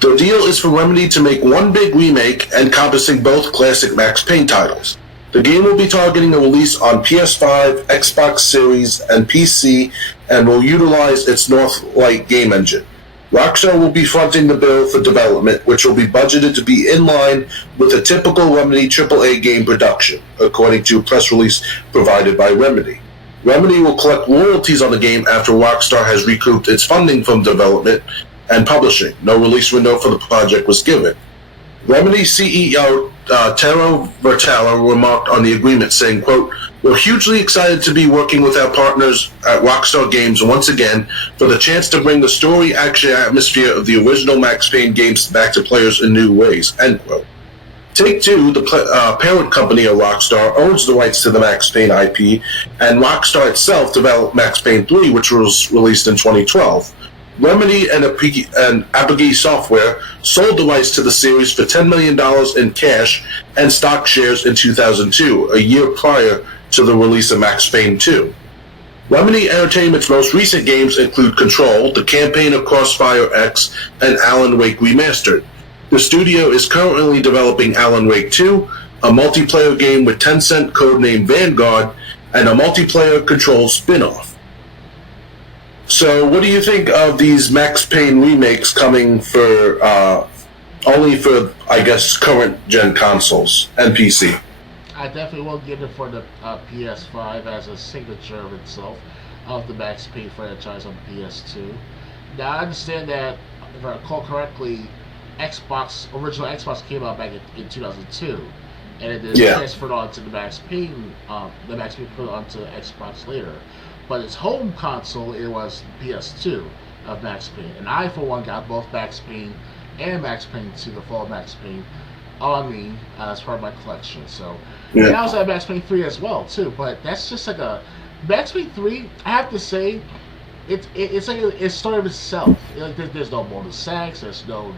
The deal is for Remedy to make one big remake encompassing both classic Max Payne titles. The game will be targeting a release on PS5, Xbox Series, and PC, and will utilize its Northlight game engine. Rockstar will be fronting the bill for development, which will be budgeted to be in line with a typical Remedy AAA game production, according to a press release provided by Remedy. Remedy will collect royalties on the game after Rockstar has recouped its funding from development and publishing. No release window for the project was given. Remedy CEO Taro Vertala remarked on the agreement, saying, quote, "We're hugely excited to be working with our partners at Rockstar Games once again for the chance to bring the story, action, atmosphere of the original Max Payne games back to players in new ways," end quote. Take-Two, the parent company of Rockstar, owns the rights to the Max Payne IP, and Rockstar itself developed Max Payne 3, which was released in 2012. Remedy and Apogee Software sold the rights to the series for $10 million in cash and stock shares in 2002, a year prior to the release of Max Payne 2. Remedy Entertainment's most recent games include Control, The Campaign of Crossfire X, and Alan Wake Remastered. The studio is currently developing Alan Wake 2, a multiplayer game with Tencent codenamed Vanguard, and a multiplayer Control spin-off. So, what do you think of these Max Payne remakes coming for only for, I guess, current-gen consoles and PC? I definitely will give it for the PS5 as a signature of itself of the Max Payne franchise on PS2. Now, I understand that, if I recall correctly, original Xbox came out back in 2002, and it transferred onto the Max Payne. The Max Payne put it onto Xbox later, but its home console it was PS2 of Max Payne, and I for one got both Max Payne and Max Payne 2, the fall of Max Payne, on me as part of my collection. So, and I also have Max Payne 3 as well too. But that's just like a Max Payne 3. I have to say, it's like a story of itself. Like there's no Mona Sachs, there's no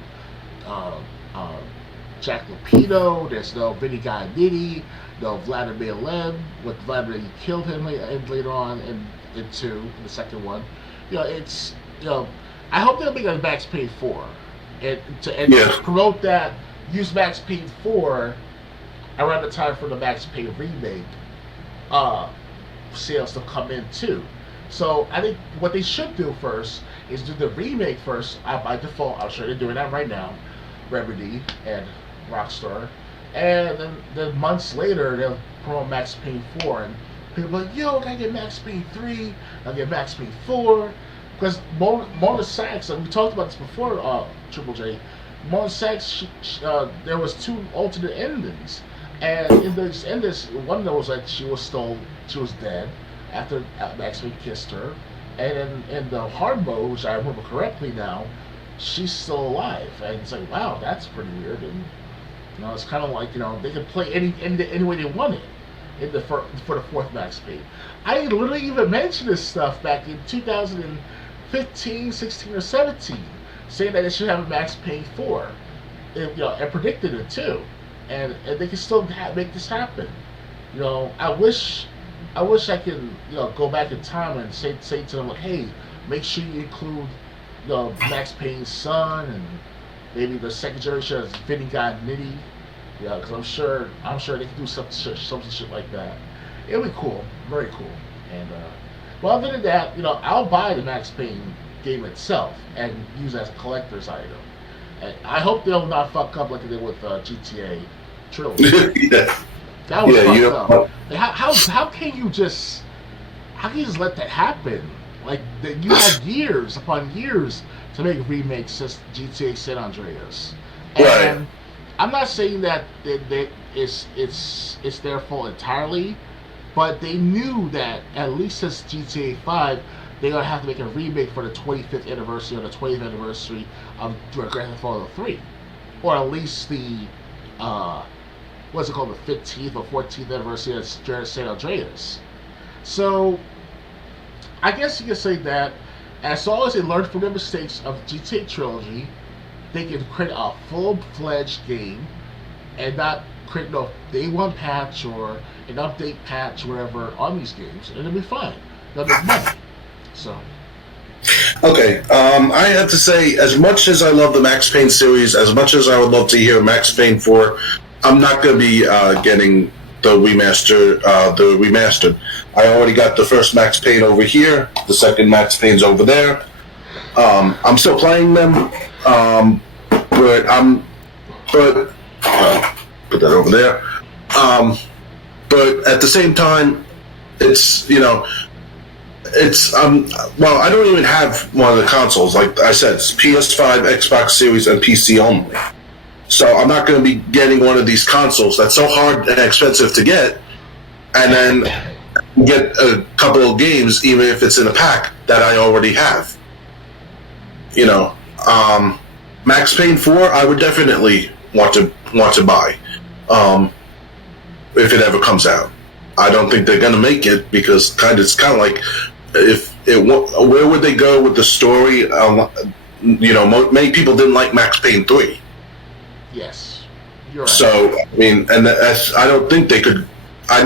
Jack Lupino, there's no Vinny Gainetti, no Vladimir Lem. With Vladimir, you killed him later on in the second one. I hope they'll make a Max Payne 4 and promote that. Use Max Payne 4 around the time for the Max Payne remake sales to come in too. So I think what they should do first is do the remake first by default. I'm sure they're doing that right now, Remedy and Rockstar, and then months later they'll promote Max Payne 4, and people are like, yo, I gotta get Max Payne 3, I get Max Payne 4, because Mona Sachs, and we talked about this before, Triple J, Mona Sachs, there was 2 alternate endings, and in this endings, one of them was like she was dead after Max Payne kissed her, and in the hard mode, which I remember correctly now, she's still alive, and it's like, wow, that's pretty weird. And it's kind of like they could play any way they wanted for the 4th Max Payne. I literally even mentioned this stuff back in 2015, 16, or 17, saying that they should have a Max Payne 4, and predicted it too, and they can still make this happen. I wish I could go back in time and say to them, like, hey, make sure you include Max Payne's son, and maybe the second generation of Vinny Gainetti, because I'm sure they can do something shit like that. It'll be cool, very cool. And well, other than that, I'll buy the Max Payne game itself and use it as a collector's item. And I hope they'll not fuck up like they did with GTA Trilogy. That was fucked up. Like, how can you just let that happen? Like, you had years upon years to make remakes of GTA San Andreas, and Right. I'm not saying that it's their fault entirely, but they knew that at least since GTA 5, they're gonna have to make a remake for the 25th anniversary or the 20th anniversary of Grand Theft Auto 3, or at least the what's it called, the 15th or 14th anniversary of San Andreas. So I guess you could say that as long as they learn from their mistakes of GTA Trilogy, they can create a full-fledged game and not create no day one patch or an update patch, wherever, on these games, and it'll be fine. They'll make money. So. Okay, I have to say, as much as I love the Max Payne series, as much as I would love to hear Max Payne 4, I'm not going to be getting the remastered. I already got the first Max Payne over here. The second Max Payne's over there. I'm still playing them, but put that over there. But at the same time, it's well, I don't even have one of the consoles. Like I said, it's PS5, Xbox Series, and PC only. So I'm not going to be getting one of these consoles that's so hard and expensive to get, and then get a couple of games, even if it's in a pack that I already have. You know, Max Payne 4, I would definitely want to buy, if it ever comes out. I don't think they're gonna make it because it's kind of like where would they go with the story? You know, many people didn't like Max Payne 3. Yes, you're right. So I mean, and I don't think they could. I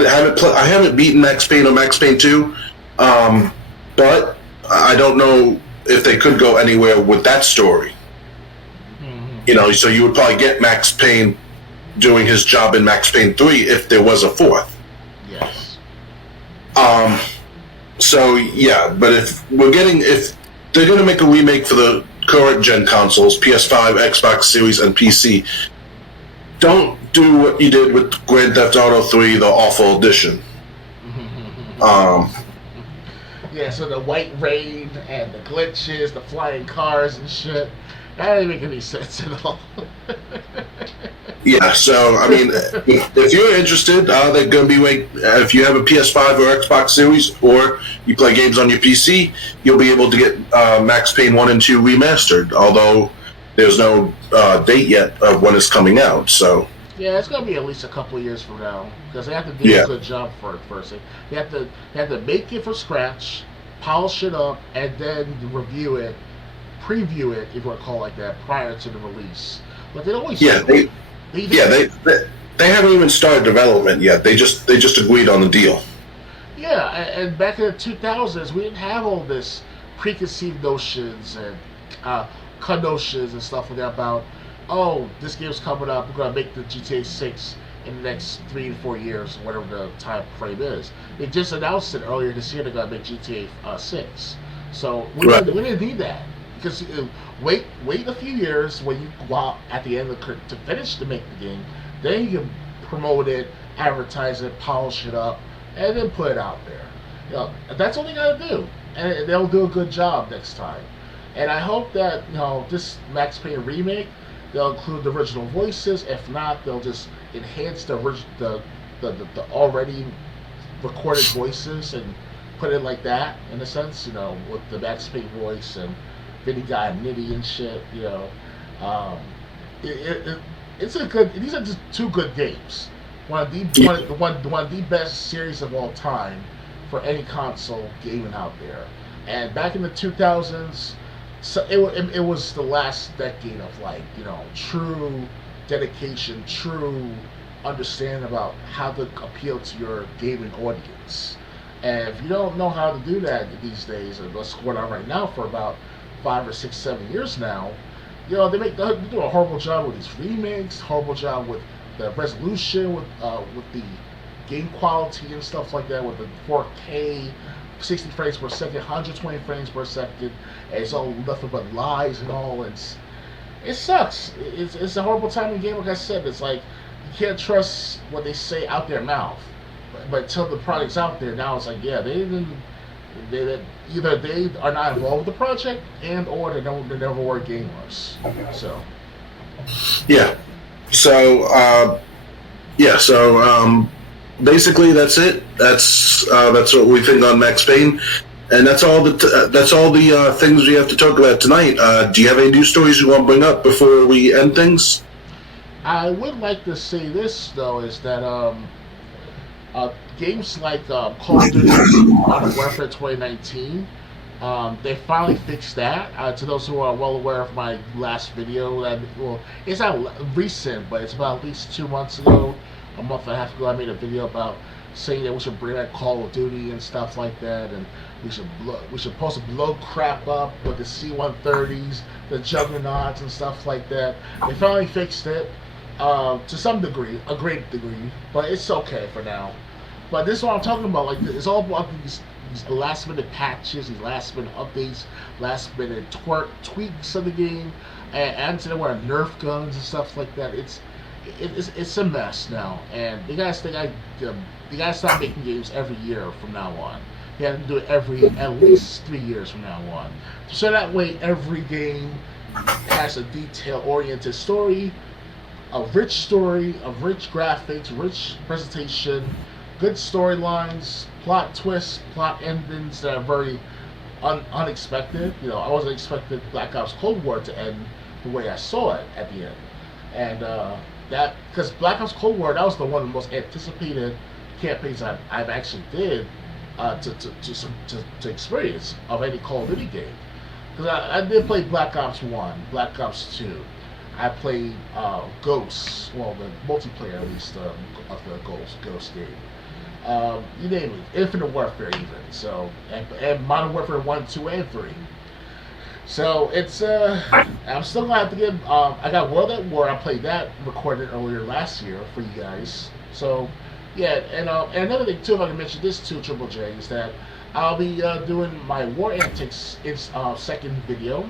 haven't beaten Max Payne or Max Payne 2, but I don't know if they could go anywhere with that story. Mm-hmm. You know, so you would probably get Max Payne doing his job in Max Payne 3 if there was a fourth. Yes. So yeah, but if they're going to make a remake for the current gen consoles, PS5, Xbox Series, and PC, don't do what you did with Grand Theft Auto 3, the awful edition. Yeah, so the white rain and the glitches, the flying cars and shit, that didn't make any sense at all. Yeah, so I mean, if you're interested, they're going to be if you have a PS5 or Xbox Series, or you play games on your PC, you'll be able to get Max Payne 1 and 2 remastered, although there's no date yet of when it's coming out, so... Yeah, it's going to be at least a couple of years from now, because they have to do a good job for it first. They have to make it from scratch, polish it up, and then review it, preview it, if you want to call it like that, prior to the release. But they always... Yeah, they haven't even started development yet. They just agreed on the deal. Yeah, and back in the 2000s, we didn't have all this preconceived notions and notions and stuff like that about, oh, this game's coming up, we're going to make the GTA 6 in the next 3 to 4 years, or whatever the time frame is. They just announced it earlier this year they're going to make GTA 6. So we didn't need that. Because wait a few years when you go out at the end to finish to make the game, then you can promote it, advertise it, polish it up, and then put it out there. You know, that's all they gotta do, and they'll do a good job next time. And I hope that this Max Payne remake, they'll include the original voices. If not, they'll just enhance the already recorded voices and put it like that in a sense, with the Max Payne voice and Vinny Guy Nitty and shit, it's a good. These are just two good games. One of the best series of all time for any console gaming out there. And back in the 2000s, so it was the last decade of true dedication, true understanding about how to appeal to your gaming audience. And if you don't know how to do that these days, and what's going on right now for about 5 or 6, 7 years now, they do a horrible job with these remakes, horrible job with the resolution, with the game quality and stuff like that, with the 4K, 60 frames per second, 120 frames per second, and it's all nothing but lies and all. It sucks. It's a horrible time in game. Like I said, it's like you can't trust what they say out their mouth, but until the product's out there, now it's like, yeah, either they are not involved with the project, or they never were gamers. So basically that's it. That's what we think on Max Payne, and that's all the things we have to talk about tonight. Do you have any news stories you want to bring up before we end things? I would like to say this though, is that games like Call of Duty Modern Warfare 2019, they finally fixed that. To those who are well aware of my last video, it's not recent, but it's about at least 2 months ago, a month and a half ago, I made a video about saying that we should bring back Call of Duty and stuff like that, and we should post to blow crap up with the C-130s, the Juggernauts and stuff like that. They finally fixed it to some degree, a great degree, but it's okay for now. But this is what I'm talking about. Like, it's all about these last-minute patches, these last-minute updates, last-minute tweaks of the game, and to where Nerf guns and stuff like that. It's a mess now, and you guys stop making games every year from now on. You have to do it at least 3 years from now on. So that way, every game has a detail-oriented story, a rich story, of rich graphics, rich presentation, good storylines, plot twists, plot endings that are very unexpected. I wasn't expecting Black Ops Cold War to end the way I saw it at the end, and that because Black Ops Cold War, that was the one of the most anticipated campaigns I've actually did to experience of any Call of Duty game. Because I did play Black Ops 1, Black Ops 2. I played Ghosts, well, the multiplayer at least of the Ghost game. You name it, Infinite Warfare even. So and Modern Warfare 1, 2, and 3. So it's I'm still gonna have to get. I got World at War. I played that, recorded earlier last year for you guys. So yeah, and another thing too, if I can mention this too, Triple J, is that I'll be doing my War Antics second video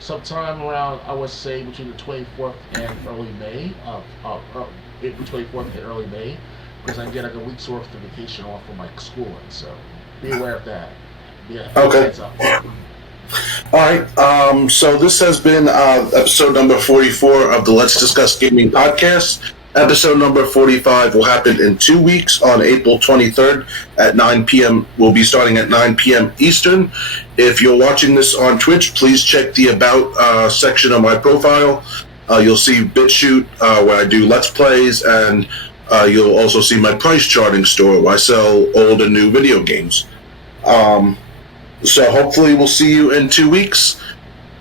sometime around, I would say, between the 24th and early May. Between 24th and early May, because I get like a week's worth of vacation off from my schooling. So be aware of that. Yeah. Okay. All right. So this has been episode number 44 of the Let's Discuss Gaming podcast. Episode number 45 will happen in 2 weeks on April 23rd at 9 p.m. We'll be starting at 9 p.m. Eastern. If you're watching this on Twitch, please check the About section of my profile. You'll see BitChute, where I do Let's Plays, and you'll also see my price charting store where I sell old and new video games. So hopefully we'll see you in 2 weeks.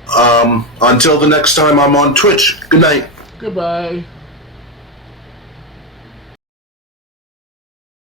Until the next time I'm on Twitch, good night. Goodbye.